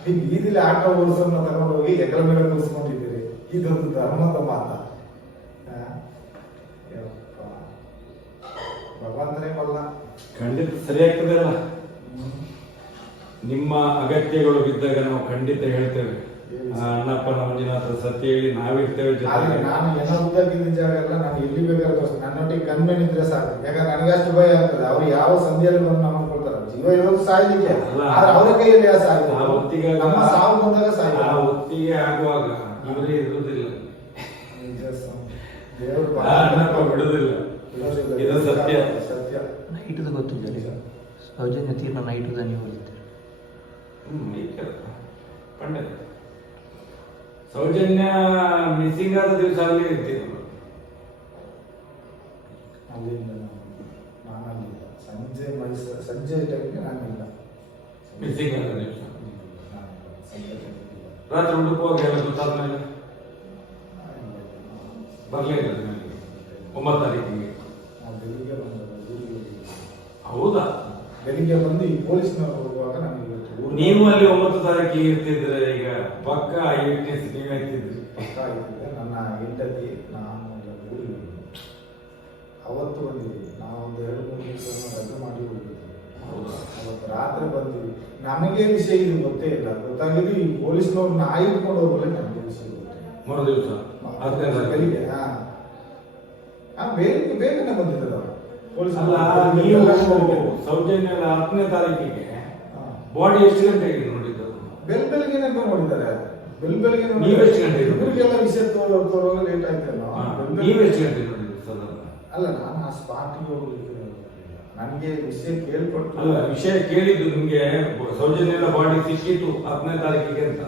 ಈ ಬೀದಿಲಿ ಆಟೋ ಓಡಿಸೋನ್ನ ತಗೊಂಡು ಹೋಗಿ ಎಕರ ಮೇಲೆ ಕೂರಿಸ್ಕೊಂಡಿದ್ದೀರಿ, ಇದೊಂದು ಧರ್ಮದ ಮಾತ? ಭಗವಂತನೇ ಬಲ್ಲ. ಖಂಡಿತ ಸರಿ ಆಗ್ತದೆ ಅಲ್ಲ. ನಿಮ್ಮ ಅಗತ್ಯಗಳು ಬಿದ್ದಾಗ ನಾವು ಖಂಡಿತ ಹೇಳ್ತೇವೆ. ಅಣ್ಣಪ್ಪನ ಮಂಜುನಾಥ ಸತ್ಯ ಹೇಳಿ ನಾವಿರ್ತೇವೆ ಆದ್ರೆ ಜೊತೆಗೆ. ನಾನು ಏನೋ ಉದ್ದಾಗಿದ್ದ ಜಾಗ ಎಲ್ಲ ನಾನು ಎಲ್ಲಿ ಬೇಕಾದ್ರೂ ನನ್ನೊಟ್ಟಿಗೆ ಗನ್ಮೇನ್ ಇದ್ರೆ ಸಾಕು. ಯಾಕಂದ್ರೆ ನನಗೆ ಅಷ್ಟು ಭಯ ಆಗ್ತದೆ. ಅವ್ರು ಯಾವ ಸಂಧಿಯಲ್ಲಿ ಬಂದು ನಮ್ಮ ಕೊಡ್ತಾರೆ. ಜೀವ ಇರೋದು ಸಾಯ್ಲಿಕ್ಕೆ, ಆದ್ರೆ ಅವರ ಕೈಯಲ್ಲಿ ಆ ಸಾಯ್ಲಿಕ್ಕೆ. ಆ ಹೊತ್ತಿಗೆ ನಮ್ಮ ಸಾವು ಬಂದಾಗ ಸಾಯ್ಲಿ. ಆ ಹೊತ್ತಿಗೆ ಆಗುವಾಗ ಇವರೇ ಇರುವುದಿಲ್ಲ. ದೇವರು ಆ ಅಣ್ಣಪ್ಪ ಬಿಡುದಿಲ್ಲ. ಇದು ಸತ್ಯ. ಸತ್ಯ. ನೈಟದು ಗೊತ್ತಿಲ್ಲ, ಸೌಜನ್ಯ ತೀರ್ನ ನೈಟದ ನೀವು ಹೋಗಿದ್ದೆ. ಪಂಡ ಸೌಜನ್ಯ ಮಿಸ್ಸಿಂಗ್ ಆದ ದಿವಸ ಅಲ್ಲಿ ಇರ್ತೀವಿ. ಅಲ್ಲಿಂದ ನಾನಲ್ಲಿಲ್ಲ. ಸಂಜೆ ಟೈಮ್ಗೆ ನಾನಿಲ್ಲ. ಮಿಸ್ಸಿಂಗ್ ಆದ ದಿವಸ ರಾತ್ರಿ ಹುಡುಕುವಾಗ ಎಲ್ಲ ಗೊತ್ತಾದ್ಮೇಲೆ ಬರ್ಲೇ ಇಲ್ಲ ನನಗೆ 9 ತಾರೀಕಿಗೆ. ಬೆಳಿಗ್ಗೆ ಬಂದ ಹೌದಾ? ಬೆಳಿಗ್ಗೆ ಬಂದು ಈ ಪೊಲೀಸ್ನವ್ರು ಹೋಗುವಾಗ ನನಗೆ ನೀವು ಅಲ್ಲಿ 9 ತಾರೀಕಿಗೆ ಇರ್ತಿದ್ರೆ ಈಗ ಪಕ್ಕ ಐವಿಟ್ನೆಸ್ ನೀವೇ ಇರ್ತಿದ್ರಿ. ಪಕ್ಕ ಆಗಿದ್ದೆ. ನನ್ನ ಹೆಂಡತಿ ನಾನು ಊರಿಗೆ ಅವತ್ತು ಬಂದಿದ್ವಿ. ನಾವು ಒಂದು 2-3 ದಿವಸ ರಜೆ ಮಾಡಿ ಹೋಗಿದ್ವಿ. ಹೌದಾ? ಅವತ್ತು ರಾತ್ರಿ ಬಂದಿವಿ. ನಮಗೆ ವಿಷಯ ಇದು ಗೊತ್ತೇ ಇಲ್ಲ. ಗೊತ್ತಾಗಿದ್ದು ಈ ಪೊಲೀಸ್ನವ್ರು ನಾಯಿ ಇಟ್ಕೊಂಡು ಹೋಗ್ಲಿ ನಮಗೆ ವಿಷಯ ಗೊತ್ತಿಲ್ಲ. ಮರು ದಿವಸ ಬೆಳಿಗ್ಗೆ ಬೇಗನೆ ಬಂದಿದ್ದಾರೆ ಅವರು. ಪೊಲೀಸ್ ಅಲ್ಲ, ನೀವು ಸೌಜನ್ಯ 10ನೇ ತಾರೀಕಿಗೆ ಬಾಡಿ ಎಷ್ಟು ಗಂಟೆಗೆ ನೋಡಿದ್ದು? ಬೆಳಿಗ್ಗೆನೆ ನೋಡಿದ್ದಾರೆ. ಬೆಳಿಗ್ಗೆ ನೀವು ಎಷ್ಟು ಗಂಟೆಗೆ ನೋಡಿದ್ದು? ಇವ್ರಿಗೆಲ್ಲ ವಿಷಯ ತೋರುವಾಗ ಲೇಟ್ ಆಯ್ತಲ್ಲ. ನೀವು ಎಷ್ಟು ಗಂಟೆಗೆ ನೋಡಿದ್ದು ಸಾಧಾರಣ? ಅಲ್ಲ, ನಾನು ಆ ಸ್ಪಾಟಿಗೆ ಹೋಗ್ಲಿಕ್ಕೆ ನನಗೆ ವಿಷಯ ಕೇಳ್ಕೊಟ್ಟು. ಅಲ್ಲ, ವಿಷಯ ಕೇಳಿದ್ದು ನಿಮ್ಗೆ ಸೌಜನ್ಯದ ಬಾಡಿ ಸಿಕ್ಕಿತ್ತು 10ನೇ ತಾರೀಕಿಗೆ ಅಂತ.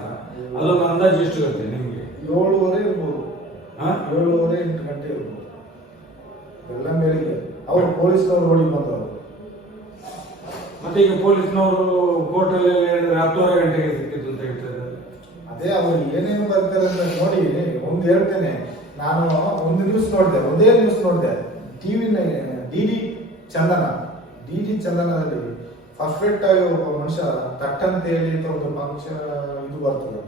ಅಲ್ಲೊಂದು ಅಂದಾಜು ಎಷ್ಟು ಗಂಟೆ ನಿಮ್ಗೆ? 7:30 ಇರ್ಬೋದು. 7:30, 8 ಗಂಟೆ ಇರ್ಬೋದು. ಎಲ್ಲ ಬೆಳಿಗ್ಗೆ ಅವ್ರು ಪೊಲೀಸ್ನವ್ರು ನೋಡಿ ಬಂದವರು. ಮತ್ತೆ ಈಗ ಪೊಲೀಸ್ನವರು ಕೋರ್ಟಲ್ಲಿ ಹೇಳಿದ್ರೆ 10:30 ಗಂಟೆಗೆ ಸಿಕ್ಕಿತ್ತು ಅಂತ ಹೇಳ್ತಾರೆ. ಅದೇ ಅವ್ರು ಏನೇನು ಬರ್ತಾರೆ ಅಂತ ನೋಡಿ ಒಂದು ಹೇಳ್ತೇನೆ. ನಾನು ಒಂದು ನ್ಯೂಸ್ ನೋಡಿದೆ, ಒಂದೇ ನ್ಯೂಸ್ ನೋಡಿದೆ ಟಿವಿನ. ಡಿ ಚಂದನದಲ್ಲಿ ಪರ್ಫೆಕ್ಟ್ ಆಗಿ ಒಬ್ಬ ಮನುಷ್ಯ ತಟ್ ಅಂತ ಹೇಳಿ ಅಂತ ಒಂದು ಪಕ್ಷ ಇದು ಬರ್ತದೆ.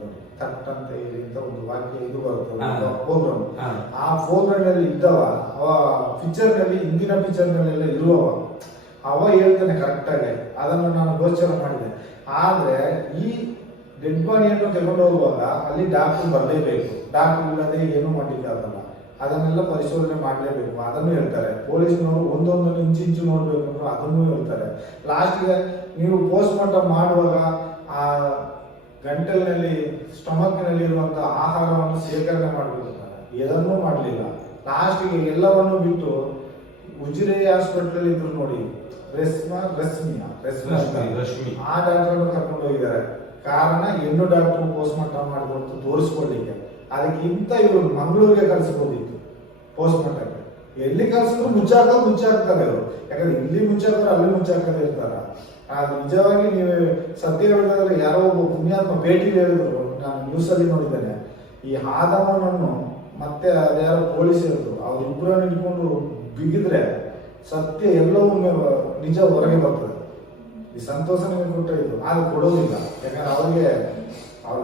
ತಟ್ ಅಂತ ಹೇಳಿ ಅಂತ ಒಂದು ವಾಕ್ಯ ಇದು ಬರ್ತದೆ ಪ್ರೋಗ್ರಾಮ್. ಆ ಪ್ರೋಗ್ರಾಮ್ ನಲ್ಲಿ ಇದ್ದವ, ಅವ ಪಿಕ್ಚರ್ ನಲ್ಲಿ, ಹಿಂದಿನ ಪಿಕ್ಚರ್ ನಲ್ಲೆಲ್ಲ ಇರುವವ, ಅವ ಹೇಳ್ತಾನೆ ಕರೆಕ್ಟ್ ಆಗಿ. ಅದನ್ನು ನಾನು ಗೋಚರ ಮಾಡಿದೆ. ಆದ್ರೆ ಈ ಡೆಡ್ ಬಾಡಿಯನ್ನು ತಗೊಂಡು ಹೋಗುವಾಗ ಅಲ್ಲಿ ಡಾಕ್ಟರ್ ಬರಲೇಬೇಕು. ಡಾಕ್ಟರ್ ಇಲ್ಲದೆ ಏನು ಮಾಡಿದ್ದಾಗಲ್ಲ. ಅದನ್ನೆಲ್ಲ ಪರಿಶೋಧನೆ ಮಾಡಲೇಬೇಕು. ಅದನ್ನು ಹೇಳ್ತಾರೆ ಪೊಲೀಸ್ನವರು. ಒಂದೊಂದನ್ನು ಇಂಚಿಂಚು ನೋಡ್ಬೇಕು ಅಂದ್ರೆ ಅದನ್ನು ಹೇಳ್ತಾರೆ. ಲಾಸ್ಟ್ಗೆ ನೀವು ಪೋಸ್ಟ್ ಮಾರ್ಟಮ್ ಮಾಡುವಾಗ ಆ ಗಂಟಲಿನಲ್ಲಿ, ಸ್ಟಮಕ್ನಲ್ಲಿ ಇರುವಂತಹ ಆಹಾರವನ್ನು ಸೇಕರಣೆ ಮಾಡಬೇಕು. ಇದನ್ನೂ ಮಾಡಲಿಲ್ಲ. ಲಾಸ್ಟ್ಗೆ ಎಲ್ಲವನ್ನು ಬಿಟ್ಟು ಉಜಿರೆ ಹಾಸ್ಪಿಟಲ್ ಇದ್ರು ನೋಡಿ, ರಶ್ಮಿ ಆ ಡಾಕ್ಟರ್ ಕರ್ಕೊಂಡು ಹೋಗಿದ್ದಾರೆ. ಕಾರಣ ಹೆಣ್ಣು ಡಾಕ್ಟರ್ ಪೋಸ್ಟ್ ಮಾರ್ಟಮ್ ಮಾಡಿದಂತ ತೋರಿಸ್ಕೊಳ್ಳಿಕ್ಕೆ. ಅದಕ್ಕಿಂತ ಇವರು ಮಂಗಳೂರಿಗೆ ಕಳಿಸ್ಬೋದಿತ್ತು ಪೋಸ್ಟ್ ಮಾರ್ಟಮ್. ಎಲ್ಲಿ ಕಳಿಸಿದ್ರು ಮುಚ್ಚಾಕ್ತಾರೆ ಇವರು. ಯಾಕಂದ್ರೆ ಇಲ್ಲಿ ಮುಚ್ಚಾಕ್ತಾರೆ, ಅಲ್ಲಿ ಮುಚ್ಚಾಕದೇ ಇರ್ತಾರ. ಅದು ನಿಜವಾಗಿ ನೀವು ಸತ್ಯ ಹೇಳಿದ್ರೆ ಯಾರೋ ಒಬ್ಬ ಪುಣ್ಯಾತ್ಮ ಭೇಟಿಗೆ ಹೇಳಿದ್ರು, ನಾನು ನ್ಯೂಸ್ ಅಲ್ಲಿ ನೋಡಿದ್ದೇನೆ. ಈ ಆದಮನನ್ನು ಮತ್ತೆ ಅದ್ಯಾರೋ ಪೊಲೀಸ್ ಹೇಳಿದ್ರು, ಅವ್ರಿಬ್ಬರನ್ನು ಇಟ್ಕೊಂಡು ಬಿಗಿದ್ರೆ ಸತ್ಯ ಎಲ್ಲವೂ ನಿಜ ಹೊರಗೆ ಬರ್ತದೆ. ಈ ಸಂತೋಷ ನಿಮಗೆ ಕೊಟ್ಟ ಇದು ಅದು ಕೊಡೋದಿಲ್ಲ. ಯಾಕಂದ್ರೆ ಅವ್ರಿಗೆ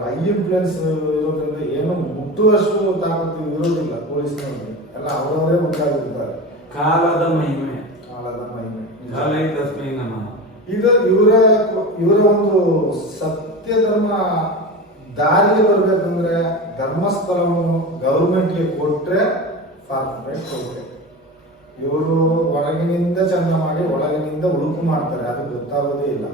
ಹೈ ಇನ್ಫ್ಲೂಯೆನ್ಸ್ ಇರೋದ್ರಿಂದ ಏನು ಮುಟ್ಟುವಷ್ಟು ತಾಕತ್ತು ಇರೋದಿಲ್ಲ ಪೊಲೀಸ್ನವ್ರಿಗೆ. ಎಲ್ಲ ಅವರವರೇ ಮುಟ್ಟಾಗಿರ್ತಾರೆ. ಕಾಲದ ಮಹಿಮೆ. ಇದು ಇವರ ಒಂದು ಸತ್ಯ ಧರ್ಮ ದಾರಿಗೆ ಬರ್ಬೇಕಂದ್ರೆ ಧರ್ಮಸ್ಥಳವನ್ನು ಗೌರ್ಮೆಂಟ್ಗೆ ಕೊಟ್ರೆ ಪರ್ಫೆಕ್ಟ್ ಓಕೆ. ಇವರು ಹೊರಗಿನಿಂದ ಚಂದ ಮಾಡಿ ಒಳಗಿನಿಂದ ಉಳುಕು ಮಾಡ್ತಾರೆ. ಅದು ಗೊತ್ತಾಗೋದೇ ಇಲ್ಲ.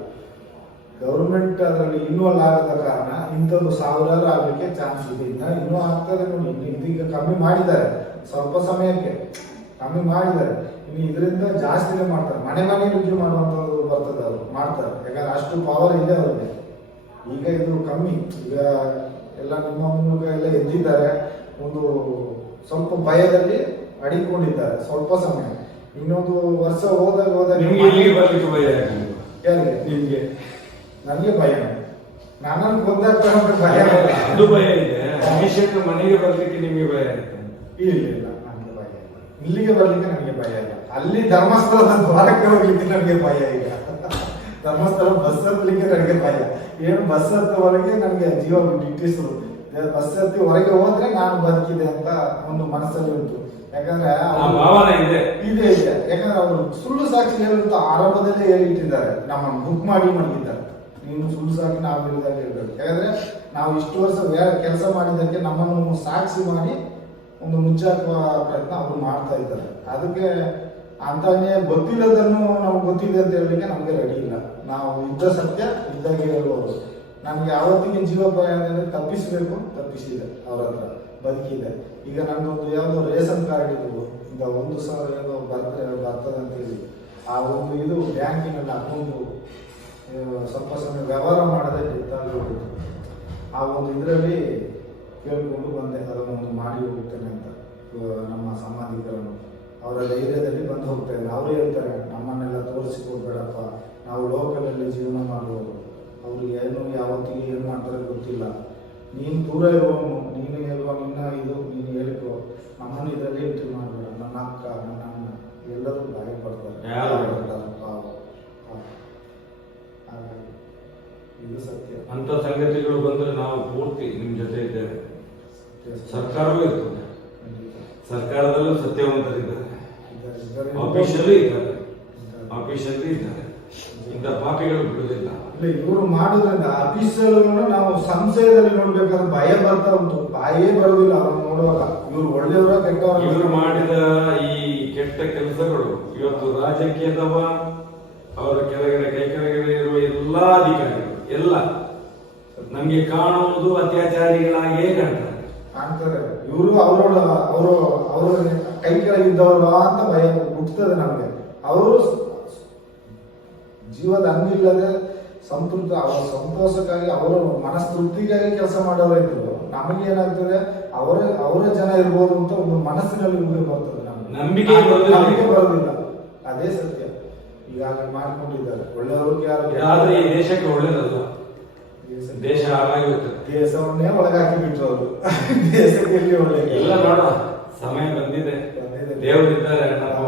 ಗೌರ್ಮೆಂಟ್ ಅದರಲ್ಲಿ ಇನ್ವಾಲ್ವ್ ಆಗದ ಕಾರಣ ಇಂಥದ್ದು ಸಾವಿರಾರು ಆಗಲಿಕ್ಕೆ ಚಾನ್ಸ್ ಇದೆ. ಇನ್ನೂ ಆಗ್ತದೆ ನೋಡಿ. ಇದೀಗ ಕಮ್ಮಿ ಮಾಡಿದ್ದಾರೆ, ಸ್ವಲ್ಪ ಸಮಯಕ್ಕೆ ಕಮ್ಮಿ ಮಾಡಿದ್ದಾರೆ. ಇನ್ನು ಇದರಿಂದ ಜಾಸ್ತಿನೇ ಮಾಡ್ತಾರೆ. ಮನೆ ರುಜು ಮಾಡುವಂಥದ್ದು ಬರ್ತದೆ, ಅವರು ಮಾಡ್ತಾರೆ. ಯಾಕಂದ್ರೆ ಅಷ್ಟು ಪವರ್ ಇದೆ ಅವ್ರಿಗೆ. ಈಗ ಇದು ಕಮ್ಮಿ. ಈಗ ಎಲ್ಲ ನಿಮ್ಮ ಮೂಲಕ ಎಲ್ಲ ಎದ್ದಿದ್ದಾರೆ. ಒಂದು ಸ್ವಲ್ಪ ಭಯದಲ್ಲಿ ಅಡಿಕೊಂಡಿದ್ದಾರೆ ಸ್ವಲ್ಪ ಸಮಯ. ಇನ್ನೊಂದು ವರ್ಷ ಹೋದಾಗ ನಿಮ್ಗೆ ಇಲ್ಲಿಗೆ ಬರ್ಲಿಕ್ಕೆ ಭಯ ಯಾಕೆ? ಯಾರಿಗೆ? ನಿಮ್ಗೆ? ನನಗೆ ಭಯ. ನನ್ನನ್ನು ಕೊಂದಾಗ್ತಾರೆ ಭಯ. ಅದು ಭಯ ಇದೆ. ರಮೇಶ್ ಮನೆಗೆ ಬರ್ಲಿಕ್ಕೆ ನಿಮ್ಗೆ ಭಯ ಆಗುತ್ತೆ? ಇಲ್ಲ, ನನಗೆ ಭಯ ಇಲ್ಲ. ಇಲ್ಲಿಗೆ ಬರ್ಲಿಕ್ಕೆ ನನಗೆ ಭಯ ಇಲ್ಲ. ಅಲ್ಲಿ ಧರ್ಮಸ್ಥಳದ ದ್ವಾರಕ್ಕೆ ಹೋಗ್ಲಿಕ್ಕೆ ನನಗೆ ಭಯ ಇಲ್ಲ. ಧರ್ಮಸ್ಥಳ ಬಸ್ ಹತ್ತಲಿಕ್ಕೆ ನನಗೆ ಭಯ. ಏನು ಬಸ್ ಹತ್ತುವರೆಗೆ ನನಗೆ ಜೀವ ಇಟ್ಟಿಸು. ಬಸ್ ಹತ್ತಿ ಹೊರಗೆ ಹೋದ್ರೆ ನಾನು ಬದುಕಿದೆ ಅಂತ ಒಂದು ಮನಸ್ಸಲ್ಲಿ ಉಂಟು. ಯಾಕಂದ್ರೆ ಇದೆ. ಯಾಕಂದ್ರೆ ಅವರು ಸುಳ್ಳು ಸಾಕ್ಷಿ ಹೇಳುತ್ತ ಆರಂಭದಲ್ಲೇ ಹೇಳಿಟ್ಟಿದ್ದಾರೆ. ನಮ್ಮನ್ನು ಬುಕ್ ಮಾಡಿ ಮಲಗಿದ್ದಾರೆ. ನೀನು ಸುಳ್ಳು ಸಾಕ್ಷಿ ನಾವು ಹೇಳಿದಾಗ ಹೇಳ್ಬೇಕು. ಯಾಕಂದ್ರೆ ನಾವು ಇಷ್ಟು ವರ್ಷ ಕೆಲಸ ಮಾಡಿದ್ದಕ್ಕೆ ನಮ್ಮನ್ನು ಸಾಕ್ಷಿ ಮಾಡಿ ಒಂದು ಮುಚ್ಚಾಕುವ ಪ್ರಯತ್ನ ಅವರು ಮಾಡ್ತಾ ಇದ್ದಾರೆ. ಅದಕ್ಕೆ ಅಂತಾನೆ ಗೊತ್ತಿಲ್ಲದನ್ನು ನಮ್ಗೆ ಗೊತ್ತಿದೆ ಅಂತ ಹೇಳಲಿಕ್ಕೆ ನಮ್ಗೆ ರೆಡಿ ಇಲ್ಲ. ನಾವು ಇದ್ದ ಸತ್ಯ ಇದ್ದಾಗೆ ಹೇಳುವುದು. ನಮ್ಗೆ ಯಾವತ್ತಿಗೆ ಜೀವೋಪಾಯ ಅಂದರೆ ತಪ್ಪಿಸಬೇಕು, ತಪ್ಪಿಸಿದೆ ಅವ್ರ ಹತ್ರ, ಬದುಕಿದೆ. ಈಗ ನನ್ನೊಂದು ಯಾವುದೋ ರೇಷನ್ ಕಾರ್ಡ್ ಇದ್ದು ಈಗ 1,000 ಏನೋ ಬರ್ತದೆ ಅಂತ ಹೇಳಿ ಆ ಒಂದು ಇದು ಬ್ಯಾಂಕಿನಲ್ಲಿ ಅಕೌಂಟು ಸ್ವಲ್ಪ ಸಮಯ ವ್ಯವಹಾರ ಮಾಡದೆ ಡೆತ್ತಾಗಿ ಆ ಒಂದು ಇದರಲ್ಲಿ ಕೇಳಿಕೊಂಡು ಬಂದೆ ಅದನ್ನೊಂದು ಮಾಡಿ ಹೋಗ್ತೇನೆ ಅಂತ. ನಮ್ಮ ಸಂಬಂಧಿಕರನ್ನು ಅವರ ಧೈರ್ಯದಲ್ಲಿ ಬಂದು ಹೋಗ್ತಾ ಇದ್ದಾರೆ. ಅವರೇ ಹೇಳ್ತಾರೆ, ನಮ್ಮನ್ನೆಲ್ಲ ತೋರಿಸಿಕೊಡ್ಬೇಡಪ್ಪ, ನಾವು ಲೋಕಲಲ್ಲಿ ಜೀವನ ಮಾಡುವವರು, ಅವ್ರಿಗೆ ಏನು ಯಾವತ್ತಿಗೆ ಏನು ಮಾಡ್ತಾರೆ ಗೊತ್ತಿಲ್ಲ. ನೀನು ದೂರ ಇರುವವನು, ನೀನು ಹೇಳುವ ನಿನ್ನ ಇದು ನೀನು ಹೇಳಿಕೊ, ನಮ್ಮನ್ನು ಇದರಲ್ಲಿ ಎಂಟ್ರಿ ಮಾಡಬೇಡ. ನನ್ನ ಅಕ್ಕ, ನನ್ನ ಅಣ್ಣ ಎಲ್ಲರೂ ಭಯ ಪಡ್ತಾರೆ. ಹಾಗಾಗಿ ಇದು ಸತ್ಯ. ಅಂತ ಸಂಗತಿಗಳು ಬಂದ್ರೆ ನಾವು ಪೂರ್ತಿ ನಿಮ್ ಜೊತೆ ಇದ್ದೇವೆ. ಸರ್ಕಾರವೂ ಇರ್ತದೆ, ಸರ್ಕಾರದಲ್ಲೂ ಸತ್ಯವಂತರಿದ್ದಾರೆ, ಆಫೀಸಲ್ಲೂ ಇದ್ದಾರೆ. ಇಂಥ ಪಾಪಿಗಳು ಬಿಡುವುದಿಲ್ಲ. ಇಲ್ಲ, ಇವರು ಮಾಡುವುದರಿಂದ ಆಫೀಸರ್ಗಳನ್ನು ನಾವು ಸಂಶಯದಲ್ಲಿ ನೋಡ್ಬೇಕಾದ್ರೆ ಭಯ ಬರ್ತಾ ಉಂಟು. ಭಯೇ ಬರುವುದಿಲ್ಲ ಅವ್ರು ನೋಡುವಾಗ. ಇವ್ರು ಒಳ್ಳೆಯವರ ಕೆಟ್ಟವರ. ಇವರು ಮಾಡಿದ ಈ ಕೆಟ್ಟ ಕೆಲಸಗಳು ಇವತ್ತು ರಾಜಕೀಯದವ, ಅವರ ಕೆಳಗಡೆ ಕೈ ಕೆಳಗಡೆ ಇರುವ ಎಲ್ಲಾ ಅಧಿಕಾರಿಗಳು ಎಲ್ಲ ನಮ್ಗೆ ಕಾಣುವುದು ಅತ್ಯಾಚಾರಿಗಳಾಗಿಯೇ ಕಾಣ್ತಾರೆ. ಇವರು ಅವರು ಕೈ ಕೆಳಗಿದ್ದವರು ಅಂತ ಭಯ ಹುಟ್ಟುತ್ತದೆ ನಮ್ಗೆ. ಅವರು ಜೀವದ ಹಂಗಿಲ್ಲದೆ ಸಂತೃಪ್ತ, ಅವರ ಸಂತೋಷಕ್ಕಾಗಿ ಅವರ ಮನಸ್ತೃಪ್ತಿಗಾಗಿ ಕೆಲಸ ಮಾಡೋರಾಯ್ತು. ನಮಗೆ ಏನಾಗ್ತದೆ, ಅವರ ಜನ ಇರ್ಬೋದು ಅಂತ ಒಂದು ಮನಸ್ಸಿನಲ್ಲಿ ಬರ್ತದೆ. ನಂಬಿಕೆ ಬರೋದಿಲ್ಲ. ಅದೇ ಸತ್ಯ. ಈಗಾಗಲೇ ಮಾಡ್ಕೊಂಡಿದ್ದಾರೆ ಒಳ್ಳೆಯವ್ರಿಗೆ. ಆದ್ರೆ ಈ ದೇಶಕ್ಕೆ ಒಳ್ಳೇದಲ್ಲ, ದೇಶ ಹಾಳಾಗಿರುತ್ತೆ. ದೇಶವನ್ನೇ ಒಳಗಾಕಿ ಬಿಟ್ಟರು ಅವರು. ದೇಶಕ್ಕೆ ಎಲ್ಲಿ ಒಳ್ಳೆ ಎಲ್ಲ ನೋಡುವ ಸಮಯ ಬಂದಿದೆ. ದೇವರಿದ್ದಾರೆ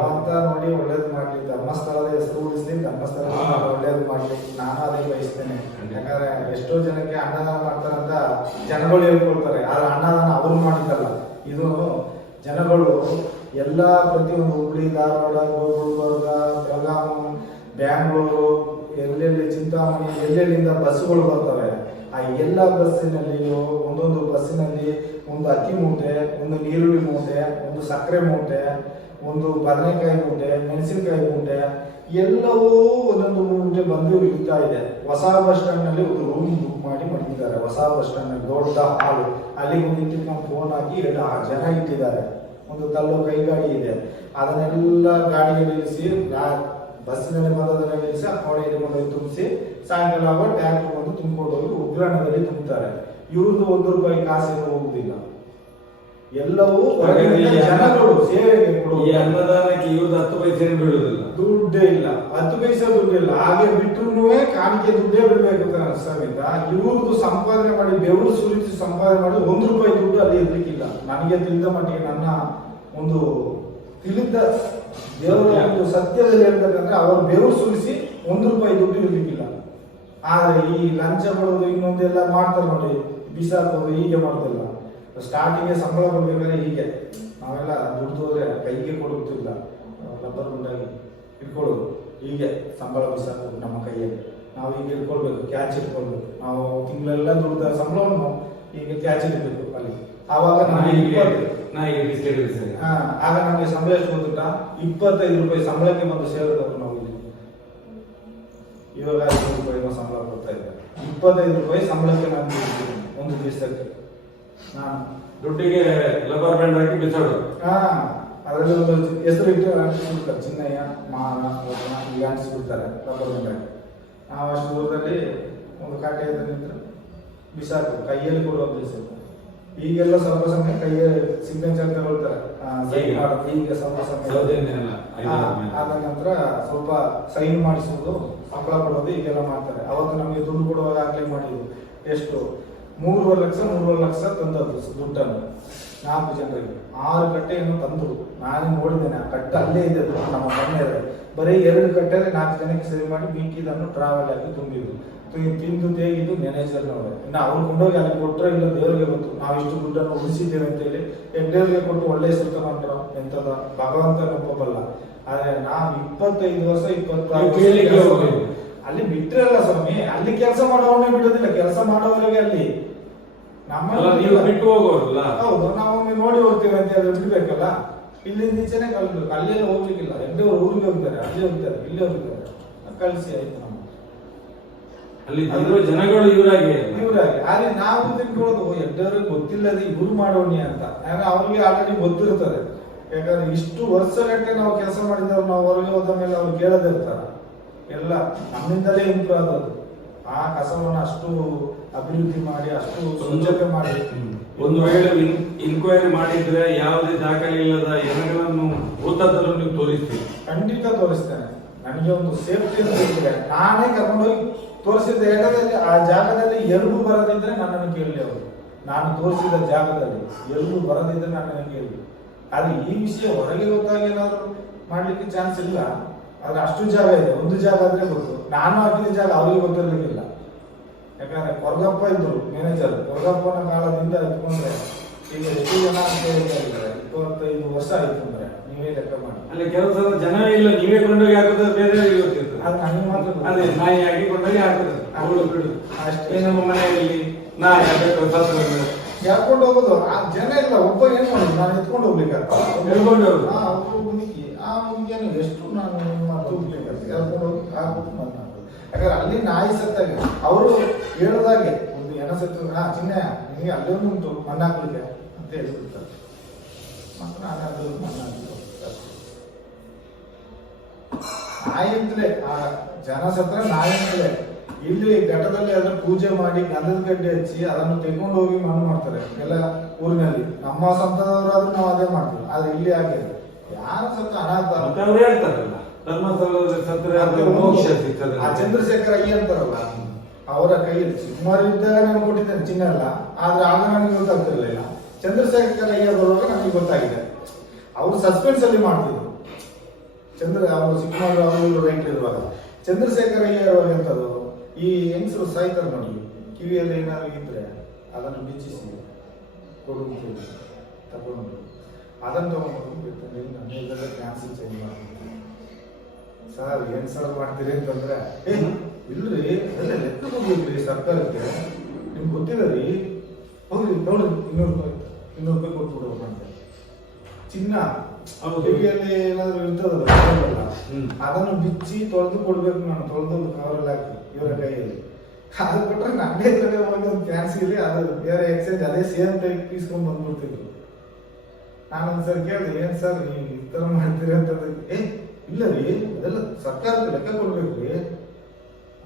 ಅಂತ ನೋಡಿ ಒಳ್ಳೇದು ಮಾಡ್ಲಿ. ಧರ್ಮಸ್ಥಳದ ಹೆಸರು ಉಳಿಸ್ಲಿ, ಧರ್ಮಸ್ಥಳ ಒಳ್ಳೇದು ಮಾಡ್ಲಿ. ನಾನು ಅದೇ ಬಯಸ್ತೇನೆ. ಯಾಕಂದ್ರೆ ಎಷ್ಟೋ ಜನಕ್ಕೆ ಅನ್ನದಾನ ಮಾಡ್ತಾರಂತ ಜನಗಳು ಹೇಳ್ಕೊಳ್ತಾರೆ. ಆದ್ರೆ ಅನ್ನದಾನ ಅವ್ರು ಮಾಡಿದ್ದಲ್ಲ. ಇದು ಜನಗಳು ಎಲ್ಲ ಪ್ರತಿಯೊಂದು ಹುಬ್ಳಿ, ಧಾರವಾಡ, ಗುಲ್ಬರ್ಗ, ಬೆಳಗಾವಿ, ಬ್ಯಾಂಗ್ಳೂರು, ಎಲ್ಲೆಲ್ಲಿ ಚಿಂತಾಮಣಿ, ಎಲ್ಲೆಲ್ಲಿಂದ ಬಸ್ಸುಗಳು ಬರ್ತವೆ. ಆ ಎಲ್ಲ ಬಸ್ಸಿನಲ್ಲಿ ಒಂದೊಂದು ಬಸ್ಸಿನಲ್ಲಿ ಒಂದು ಅಕ್ಕಿ ಮೂಟೆ, ಒಂದು ನೀರುಳ್ಳಿ ಮೂಟೆ, ಒಂದು ಸಕ್ಕರೆ ಮೂಟೆ, ಒಂದು ಬದನೆಕಾಯಿ ಮೂಟೆ, ಮೆಣಸಿನಕಾಯಿ ಮೂಟೆ, ಎಲ್ಲವೂ ಒಂದೊಂದು ಮೂಟೆ ಬಂದು ಇರ್ತಾ ಇದೆ. ಹೊಸ ಬಸ್ ಸ್ಟ್ಯಾಂಡ್ ನಲ್ಲಿ ಒಂದು ರೂಮ್ ಬುಕ್ ಮಾಡಿ ಮಡಗಿದ್ದಾರೆ. ಹೊಸ ಬಸ್ ಸ್ಟ್ಯಾಂಡ್ ನಲ್ಲಿ ದೊಡ್ಡ ಹಾಲು, ಅಲ್ಲಿ ಒಂದು ನಾವು ಫೋನ್ ಹಾಕಿ 2 ಜನ ಇಟ್ಟಿದ್ದಾರೆ. ಒಂದು ತಳ್ಳೋ ಕೈ ಗಾಡಿ ಇದೆ. ಅದನ್ನೆಲ್ಲ ಗಾಡಿಗೆ ನಿಲ್ಲಿಸಿ, ಬಸ್ಸಿನಲ್ಲಿ ಬಂದದನ್ನ ನಿಲ್ಲಿಸಿ ಅವಳೆ ಹಿಡ್ಕೊಂಡು ತುಂಬಿಸಿ, ಸಾಯಂಕಾಲ ಟ್ಯಾಂಕ್ ಬಂದು ತುಂಬಿಕೊಂಡು ಹೋಗಿ ಉಗ್ರಾಣದಲ್ಲಿ ತುಂಬುತ್ತಾರೆ. ಇವ್ರದ್ದು ₹1 ಕಾಸೇನು ಹೋಗುದಿಲ್ಲ. ಎಲ್ಲವೂ ಜನಗಳು ಸೇವೆಗೆ ಕೊಡುವ. ಈ ಅನ್ನದಾನಕ್ಕೆ ಇವ್ರದ್ದು 10 ಪೈಸೆ ಬೀಳುವುದಿಲ್ಲ, ದುಡ್ಡೇ ಇಲ್ಲ, 10 ಪೈಸೆ ದುಡ್ಡಿಲ್ಲ. ಹಾಗೆ ಬಿಟ್ಟರು ಕಾಣಿಕೆ ದುಡ್ಡೇ ಬಿಡ್ಬೇಕು ಸಮೇತ. ಇವ್ರದ್ದು ಸಂಪಾದನೆ ಮಾಡಿ, ಬೆವರು ಸುರಿಸಿ ಸಂಪಾದನೆ ಮಾಡಿ ₹1 ದುಡ್ಡು ಅಲ್ಲಿ ಇರ್ಲಿಕ್ಕಿಲ್ಲ. ನನಗೆ ತಿಳಿದ ಮಟ್ಟಿಗೆ, ನನ್ನ ಒಂದು ತಿಳಿದ ದೇವರ ಒಂದು ಸತ್ಯದಲ್ಲಿ ಹೇಳ್ಬೇಕಂದ್ರೆ, ಅವರು ಬೆವರು ಸುರಿಸಿ ₹1 ದುಡ್ಡು ಇರ್ಲಿಕ್ಕಿಲ್ಲ. ಆದ್ರೆ ಈ ಲಂಚ ಕೊಡೋದು ಇನ್ನೊಂದೆಲ್ಲ ಮಾಡ್ತಾರೆ ನೋಡಿ, ಬಿಸಾಕೋದು, ಹೀಗೆ ಮಾಡೋದಿಲ್ಲ. ಸ್ಟಾರ್ಟಿಂಗ್ ಸಂಬಳ ಕೊಡ್ಬೇಕಾದ್ರೆ ಹೀಗೆ ನಾವೆಲ್ಲ ದುಡ್ಡು ಹೋದ್ರೆ ಕೈಗೆ ಕೊಡುತ್ತಿಲ್ಲ, ರಬ್ಬರ್ ಗುಂಡಾಗಿ ಇಟ್ಕೊಳ್ಳೋದು. ಹೀಗೆ ಸಂಬಳ ಬಿಸಾಕೋದು ನಮ್ಮ ಕೈಯಲ್ಲಿ. ನಾವು ಹೀಗೆ ಇಟ್ಕೊಳ್ಬೇಕು, ಕ್ಯಾಚ್ ಇಟ್ಕೊಳ್ಬೇಕು. ನಾವು ತಿಂಗಳೆಲ್ಲ ದುಡ್ಡ ಸಂಬಳವನ್ನು ಹೀಗೆ ಕ್ಯಾಚ್ ಇಡಬೇಕು ಅಲ್ಲಿ. ಆವಾಗ ನಮಗೆ ಆಗ ನಮಗೆ ಸಂಬಳ ಎಷ್ಟು ಗೊತ್ತುಂಟ? ₹25 ಸಂಬಳಕ್ಕೆ ಬಂದು ಸೇರಿದವರು ನಾವು ಇಲ್ಲಿ. ಇವಾಗ ₹5 ಸಂಬಳ ಕೊಡ್ತಾ ಇದ್ದಾರೆ. ₹25 ಸಂಬಳಕ್ಕೆ ನಾನು ಒಂದು ದಿವಸಕ್ಕೆ ನಾನು ದುಡ್ಡಿಗೆ ಲಬರ್ ಬ್ಯಾಂಡ್ ಹಾಕಿ ಬಿಸಾಡೋದು. ಅದರಲ್ಲಿ ಒಂದು ಹೆಸರು ಇಟ್ಟು ಅನಿಸ್ಬಿಡ್ತಾರೆ, ಚಿನ್ನಯ್ಯ, ಮಾನ, ಈಗ ಅನಿಸ್ಬಿಡ್ತಾರೆ ರಬ್ಬರ್ ಬ್ಯಾಂಡ್ ಹಾಕಿ. ನಾವು ಅಷ್ಟು ದೂರದಲ್ಲಿ ಒಂದು ಕಾಟೆ ನಿಂತರೆ ಬಿಸಾಕು, ಕೈಯಲ್ಲಿ ಕೊಡುವ ಪ್ಲೇಸ್ ಇಲ್ಲ. ಈಗೆಲ್ಲ ಸ್ವಲ್ಪ ಸಮಯ ಕೈಯಲ್ಲಿ ಸಿಗ್ನೇಚರ್ ತಗೊಳ್ತಾರೆ, ಸೈನ್ ಮಾಡೋದು ಈಗ ಸ್ವಲ್ಪ ಸಮಯ. ಆದ ನಂತರ ಸ್ವಲ್ಪ ಸೈನ್ ಮಾಡಿಸೋದು, ಸಂಬಳ ಕೊಡೋದು ಈಗೆಲ್ಲ ಮಾಡ್ತಾರೆ. ಅವತ್ತು ನಮಗೆ ದುಡ್ಡು ಕೊಡುವಾಗ ಆಗ್ಲೇ ಮಾಡಿದ್ರು. ಎಷ್ಟು 3.5 ಲಕ್ಷ ತಂದದ್ದು ದುಡ್ಡನ್ನು 4 ಜನರಿಗೆ 6 ಕಟ್ಟೆಯನ್ನು ತಂದರು. ನಾನು ನೋಡಿದ್ದೇನೆ, ಆ ಕಟ್ಟೆ ಅಲ್ಲೇ ಇದೆ ನಮ್ಮ ಮನೆಯಲ್ಲಿ. ಬರೀ 2 ಕಟ್ಟೆಯಲ್ಲಿ 4 ಜನಕ್ಕೆ ಸೇರಿ ಮಾಡಿ ಮಿಕ್ಕಿದನ್ನು ಟ್ರಾವೆಲ್ ಆಗಿ ತುಂಬಿದ್ರು. ತಿಂದು ತೇಗಿದ್ದು ಮ್ಯಾನೇಜರ್ ನೋಡ. ಇನ್ನು ಅವ್ರು ಕೊಂಡೋಗಿ ಅಲ್ಲಿ ಕೊಟ್ಟರೆ ಇಲ್ಲ ದೇವರಿಗೆ ಗೊತ್ತು. ನಾವು ಇಷ್ಟು ದುಡ್ಡನ್ನು ಉಳಿಸಿದ್ದೇವೆ ಅಂತ ಹೇಳಿ ದೇವರಿಗೆ ಕೊಟ್ಟು ಒಳ್ಳೆ ಹೆಸರು ತಗೊಂಡ್ರು. ಎಂತದ ಭಗವಂತ ಒಪ್ಪಬಲ್ಲ. ಆದ್ರೆ ನಾವು 25 ವರ್ಷ 26 ಅಲ್ಲಿ ಬಿಟ್ರಲ್ಲ ಸ್ವಾಮಿ, ಅಲ್ಲಿ ಕೆಲಸ ಮಾಡೋವನ್ನೇ ಬಿಡೋದಿಲ್ಲ. ಕೆಲಸ ಮಾಡೋವರೆಗೆ ಅಲ್ಲಿ ನೀವು ಬಿಟ್ಟು ಹೋಗೋರಲ್ಲ. ಹೌದು, ನಾವೊಮ್ಮೆ ನೋಡಿ ಹೋಗ್ತೇವೆ ಅಂತ ಹೇಳಿದ್ರೆ ಬಿಡ್ಬೇಕಲ್ಲ. ಇಲ್ಲಿಂದ ಈಚೆನೆ ಕಲ್ಬೇಕು, ಅಲ್ಲೆಲ್ಲ ಹೋಗ್ಲಿಕ್ಕಿಲ್ಲ. ಎಂಟೂರು ಊರಿಗೆ ಹೋಗ್ತಾರೆ, ಅಲ್ಲಿ ಹೋಗ್ತಾರೆ, ಇಲ್ಲಿ ಹೋಗ್ತಾರೆ. ಕಳಿಸಿ ಆಯ್ತು. ನಮ್ಮ ಅಲ್ಲಿ ಜನಗಳು ಇವರಾಗಿ ಆದ್ರೆ ನಾವು ತಿಳ್ಕೊಳ್ಳೋದು ಎಡ್ಡವ್ರಿಗೆ ಗೊತ್ತಿಲ್ಲದೆ ಇವ್ರು ಮಾಡೋಣಿ ಅಂತ. ಯಾಕಂದ್ರೆ ಅವ್ರಿಗೆ ಆಲ್ರೆಡಿ ಗೊತ್ತಿರ್ತದೆ. ಯಾಕಂದ್ರೆ ಇಷ್ಟು ವರ್ಷಗಟ್ಟಲೆ ನಾವು ಕೆಲಸ ಮಾಡಿದವ್ರು ನಾವು ಹೊರಗೆ ಹೋದ ಮೇಲೆ ಅವ್ರು ಕೇಳದೇ ಇರ್ತಾರ. ಎಲ್ಲ ನಮ್ಮಿಂದಲೇ ಇಂಪ್ರೂವ್ ಆದದ್ದು. ಆ ಕಸವನ್ನು ಅಷ್ಟು ಅಭಿವೃದ್ಧಿ ಮಾಡಿ, ಅಷ್ಟು ಸ್ವಚ್ಛತೆ ಮಾಡಿ. ಒಂದು ವೇಳೆ ಇನ್ಕ್ವೈರಿ ಮಾಡಿದ್ರೆ ಯಾವುದೇ ದಾಖಲೆ ಇಲ್ಲದ ಜನಗಳನ್ನು ಓದದ್ದನ್ನು ನೀವು ತೋರಿಸ್ತೀವಿ? ಖಂಡಿತ ತೋರಿಸ್ತೇನೆ. ನನಗೆ ಒಂದು ಸೇಫ್ಟಿ ಅಂತ ಇದ್ರೆ ನಾನೇ ಕರ್ಕೊಂಡೋಗಿ ತೋರಿಸಿದ ಎಡದಲ್ಲಿ ಆ ಜಾಗದಲ್ಲಿ ಎಲ್ರು ಬರದಿದ್ರೆ ನನ್ನನ್ನು ಕೇಳಲಿ ಅವರು. ನಾನು ತೋರಿಸಿದ ಜಾಗದಲ್ಲಿ ಎಲ್ರು ಬರದಿದ್ರೆ ನನ್ನನ್ನು ಕೇಳಿ. ಆದ್ರೆ ಈ ವಿಷಯ ಹೊರಗೆ ಗೊತ್ತಾಗಿ ಏನಾದ್ರು ಮಾಡ್ಲಿಕ್ಕೆ ಚಾನ್ಸ್ ಇಲ್ಲ. ಆದ್ರೆ ಅಷ್ಟು ಜಾಗ ಇದೆ. ಒಂದು ಜಾಗ ಆದ್ರೆ ಗೊತ್ತು. ನಾನು ಹಾಕಿದ ಜಾಗ ಅವ್ರಿಗೆ ಗೊತ್ತಿರ್ಲಿಕ್ಕಿಲ್ಲ. ಯಾಕಂದ್ರೆ ಕೊರಗಪ್ಪ ಇದ್ರು ಮ್ಯಾನೇಜರ್. ಕೊರಗಪ್ಪನ ಕಾಲದಿಂದ ಎತ್ಕೊಂಡ್ರೆ ಈಗ ಎಷ್ಟು ಜನ ಅಂತ ಹೇಳಿದ್ದಾರೆ, 25 ವರ್ಷ ಆಯ್ತು ಅಂದ್ರೆ ನೀವೇ ಲೆಕ್ಕ ಮಾಡಿ. ಅಲ್ಲಿ ಕೆಲಸದ ಜನ ಇಲ್ಲ, ನೀವೇ ಕೊಂಡೋಗಿ ಹಾಕೋದು ಬೇರೆ ಗೊತ್ತಿರ್ತದೆ. ಅದು ನನಗೆ ಮಾತ್ರ ಅದೇ ನಾಯಿ ಹಾಕಿ ಕೊಂಡೋಗಿ ಹಾಕೋದು ಬಿಡು ಅಷ್ಟೇ. ನಮ್ಮ ಮನೆಯಲ್ಲಿ ನಾಯಿ ಹಾಕಬೇಕು ಹೇಳ್ಕೊಂಡು ಹೋಗೋದು. ಆ ಜನ ಇಲ್ಲ, ಒಬ್ಬ ಏನ್ ಮಾಡುದು, ನಾನು ಎತ್ಕೊಂಡು ಹೋಗ್ಲಿಕ್ಕೆ ಹೇಳ್ಕೊಂಡು ಹೋಗುದು. ಆ ಮುಗಿಯನ್ನು ಎಷ್ಟು ನಾನು ತೂಗ್ಲಿಕ್ಕೆ ಹೇಳ್ಕೊಂಡು ಹೋಗಿ ಹಾಕ್ಬಿಟ್ಟು ಮಾತನಾಡೋದು. ಯಾಕಂದ್ರೆ ಅಲ್ಲಿ ನಾಯಿ ಸತ್ತಾಗ ಅವರು ಹೇಳದಾಗೆ ಒಂದು ಹೆಣ ಸತ್ತು, ಚಿನ್ನ ನಿಮಗೆ ಅಲ್ಲಿ ಒಂದು ಉಂಟು ಮಣ್ಣು ಹಾಕ್ಲಿಕ್ಕೆ ಅಂತ ಹೇಳ್ಬಿಡ್ತಾರೆ. ಮತ್ತೆ ನಾನು ಅದು ಮಣ್ಣು ಹಾಕ್ಲಿಕ್ಕೆ ನಾಯಿ ಅಂತಲೇ ಆ ಜನ ಸತ್ರ ನಾಯಿ ಅಂತಲೇ. ಇಲ್ಲಿ ಘಟ್ಟದಲ್ಲಿ ಅದನ್ನ ಪೂಜೆ ಮಾಡಿ ಗಂಧದ ಗಡ್ಡೆ ಹಚ್ಚಿ ಅದನ್ನು ತೆಗೆದುಕೊಂಡು ಹೋಗಿ ಮಣ್ಣು ಮಾಡ್ತಾರೆ ಎಲ್ಲ ಊರಿನಲ್ಲಿ. ನಮ್ಮ ಸಂತದವರಾದ್ರೂ ನಾವು ಅದೇ ಮಾಡ್ತೀವಿ. ಆದ್ರೆ ಇಲ್ಲಿ ಹಾಗೆ ಯಾರ ಸತ್ತ ಅನಾಥ ಅವ್ರು ಹೇಳ್ತಾರಲ್ಲ, ಧರ್ಮಸ್ಥಳದ ಸತ್ರ ಮೋಕ್ಷ ಸಿಗ್ತದೆ. ಆ ಚಂದ್ರಶೇಖರ ಅಯ್ಯ ಅಂತಾರಲ್ಲ, ಅವರ ಕೈಯಲ್ಲಿ ಸುಮಾರು ಇದ್ದಾಗ ನಾನು ಕೊಟ್ಟಿದ್ದೇನೆ ಚಿನ್ನ ಎಲ್ಲ. ಆದ್ರೆ ಆಗ ನನಗೆ ಗೊತ್ತಾಗ್ತಿರ್ಲಿಲ್ಲ. ಚಂದ್ರಶೇಖರ ಅಯ್ಯ ಬರುವಾಗ ನನಗೆ ಗೊತ್ತಾಗಿದೆ. ಅವರು ಸಸ್ಪೆನ್ಸ್ ಅಲ್ಲಿ ಮಾಡ್ತಿದ್ರು. ಅವರು ಸಿಕ್ಕಮಾರು ಅವರು ರೈಟ್ ಇರುವಾಗ ಚಂದ್ರಶೇಖರ ಅಯ್ಯ ಇರುವಾಗ ಎಂತದ್ದು, ಈ ಹೆಂಗಸರು ಸಾಯ್ತಾರೆ ನೋಡಿ, ಕಿವಿಯಲ್ಲಿ ಏನಾದ್ರು ಇದ್ರೆ ಅದನ್ನು ಬಿಚ್ಚಿಸಿ ಕೊಡುವಂತ ತಗೊಂಡು ಅದನ್ನು ತಗೊಂಡು ಬಿಡ್ತಾರೆ. ನಾನು ಕ್ಯಾನ್ಸಲ್ ಚೇಂಜ್ ಮಾಡ್ತೀನಿ ಸರ್. ಏನ್ ಸರ್ ಮಾಡ್ತೀರಿ ಅಂತಂದ್ರೆ, ಇಲ್ರಿ ಅದೆಲ್ಲ ಲೆಕ್ಕ ಕೊಡ್ಬೇಕ್ರಿ ಸರ್ಕಾರಕ್ಕೆ, ನಿಮ್ಗೆ ಗೊತ್ತಿಲ್ಲ ರೀ, ಹೋಗ್ರಿ ನೋಡ್ರಿ 200 ರೂಪಾಯಿ ಕೊಟ್ಬಿಡ್ಬೇಕು ಅಂತ. ಚಿನ್ನ ಕಿವಿಯಲ್ಲಿ ಏನಾದ್ರು ಇರ್ತದಲ್ಲ ಅದನ್ನು ಬಿಚ್ಚಿ ತೊಳೆದು ಕೊಡ್ಬೇಕು. ನಾನು ತೊಳೆದು ಕವರಲ್ಲಿ ಹಾಕಿ ಇವರ ಕೈಯಲ್ಲಿ ಅದು ಕೊಟ್ರೆ ನನ್ನೇ ಕಡೆ ಹೋಗಿ ಒಂದು ಫ್ಯಾನ್ಸಿ ಇಲ್ಲಿ ಅದು ಬೇರೆ ಎಕ್ಸ್ಚೇಂಜ್ ಅದೇ ಸೇಮ್ ಟೈಪ್ ಇಸ್ಕೊಂಡ್ ಬಂದ್ಬಿಡ್ತಿದ್ರು. ನಾನೊಂದ್ಸರಿ ಕೇಳಿದೆ, ಏನ್ ಸರ್ ನೀವು ಈ ತರ ಮಾಡ್ತೀರಿ ಅಂತಂದ್ರೆ, ಇಲ್ಲ ರೀ ಅದೆಲ್ಲ ಸರ್ಕಾರಕ್ಕೆ ಲೆಕ್ಕ ಕೊಡ್ಬೇಕು ರೀ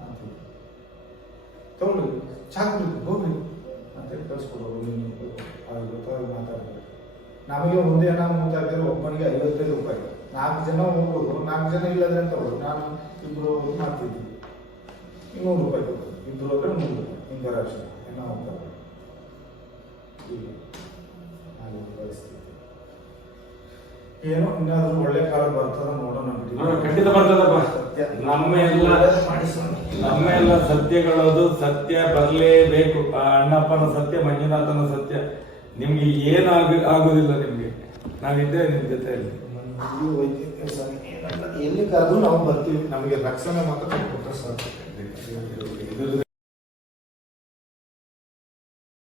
ಅಂತ. ತಗೊಳ್ರಿ ಚಾಕ್ರಿ ಹೋಗ್ರಿ ಅಂತ ಕಳ್ಸ್ಕೊಡೋರು. ಅದು ಗೊತ್ತಾಗಿ ಮಾತಾಡ್ತಾರೆ. ನಮಗೆ ಒಂದೇ ಹಣ ಮುಂದಾಗಿರೋ ಒಬ್ಬನಿಗೆ 55 ರೂಪಾಯಿ. 4 ಜನ ಹೋಗ್ಬೋದು, 4 ಜನ ಇಲ್ಲದ್ರೆ ತಗೊಳ್ಳಿ. ನಾನು ಇಬ್ರು ಮಾಡ್ತಿದ್ವಿ, 200 ರೂಪಾಯಿ ಕೊಡ್ಬೋದು. ಇಬ್ರು ಹೋದ್ರೆ 100 ರೂಪಾಯಿ. ಹಿಂಗಾರ ಅಷ್ಟೇ ಎಲ್ಲ ಹೋಗ್ತಾರೆ. ಪರಿಸ್ಥಿತಿ ಏನೋ ಇನ್ನಾದ್ರೂ ಒಳ್ಳೆ ಕಾಲ ಬರ್ತದ ನೋಡೋಣ. ಖಂಡಿತ ಬರ್ತದಪ್ಪ. ನಮ್ಮ ಎಲ್ಲ ಸತ್ಯಗಳದು ಸತ್ಯ ಬರಲೇಬೇಕು. ಆ ಅಣ್ಣಪ್ಪನ ಸತ್ಯ, ಮಂಜುನಾಥನ ಸತ್ಯ ನಿಮ್ಗೆ ಆಗುದಿಲ್ಲ. ನಿಮ್ಗೆ ನಾವಿದ್ದೇವೆ ನಿಮ್ ಜೊತೆಯಲ್ಲಿ. ಎಲ್ಲಿ ಕಾದ್ರೂ ನಾವು ಬರ್ತೀವಿ. ನಮಗೆ ರಕ್ಷಣೆ ಮಾತ್ರ ಕೊಟ್ಟರೆ ಸಾಕು.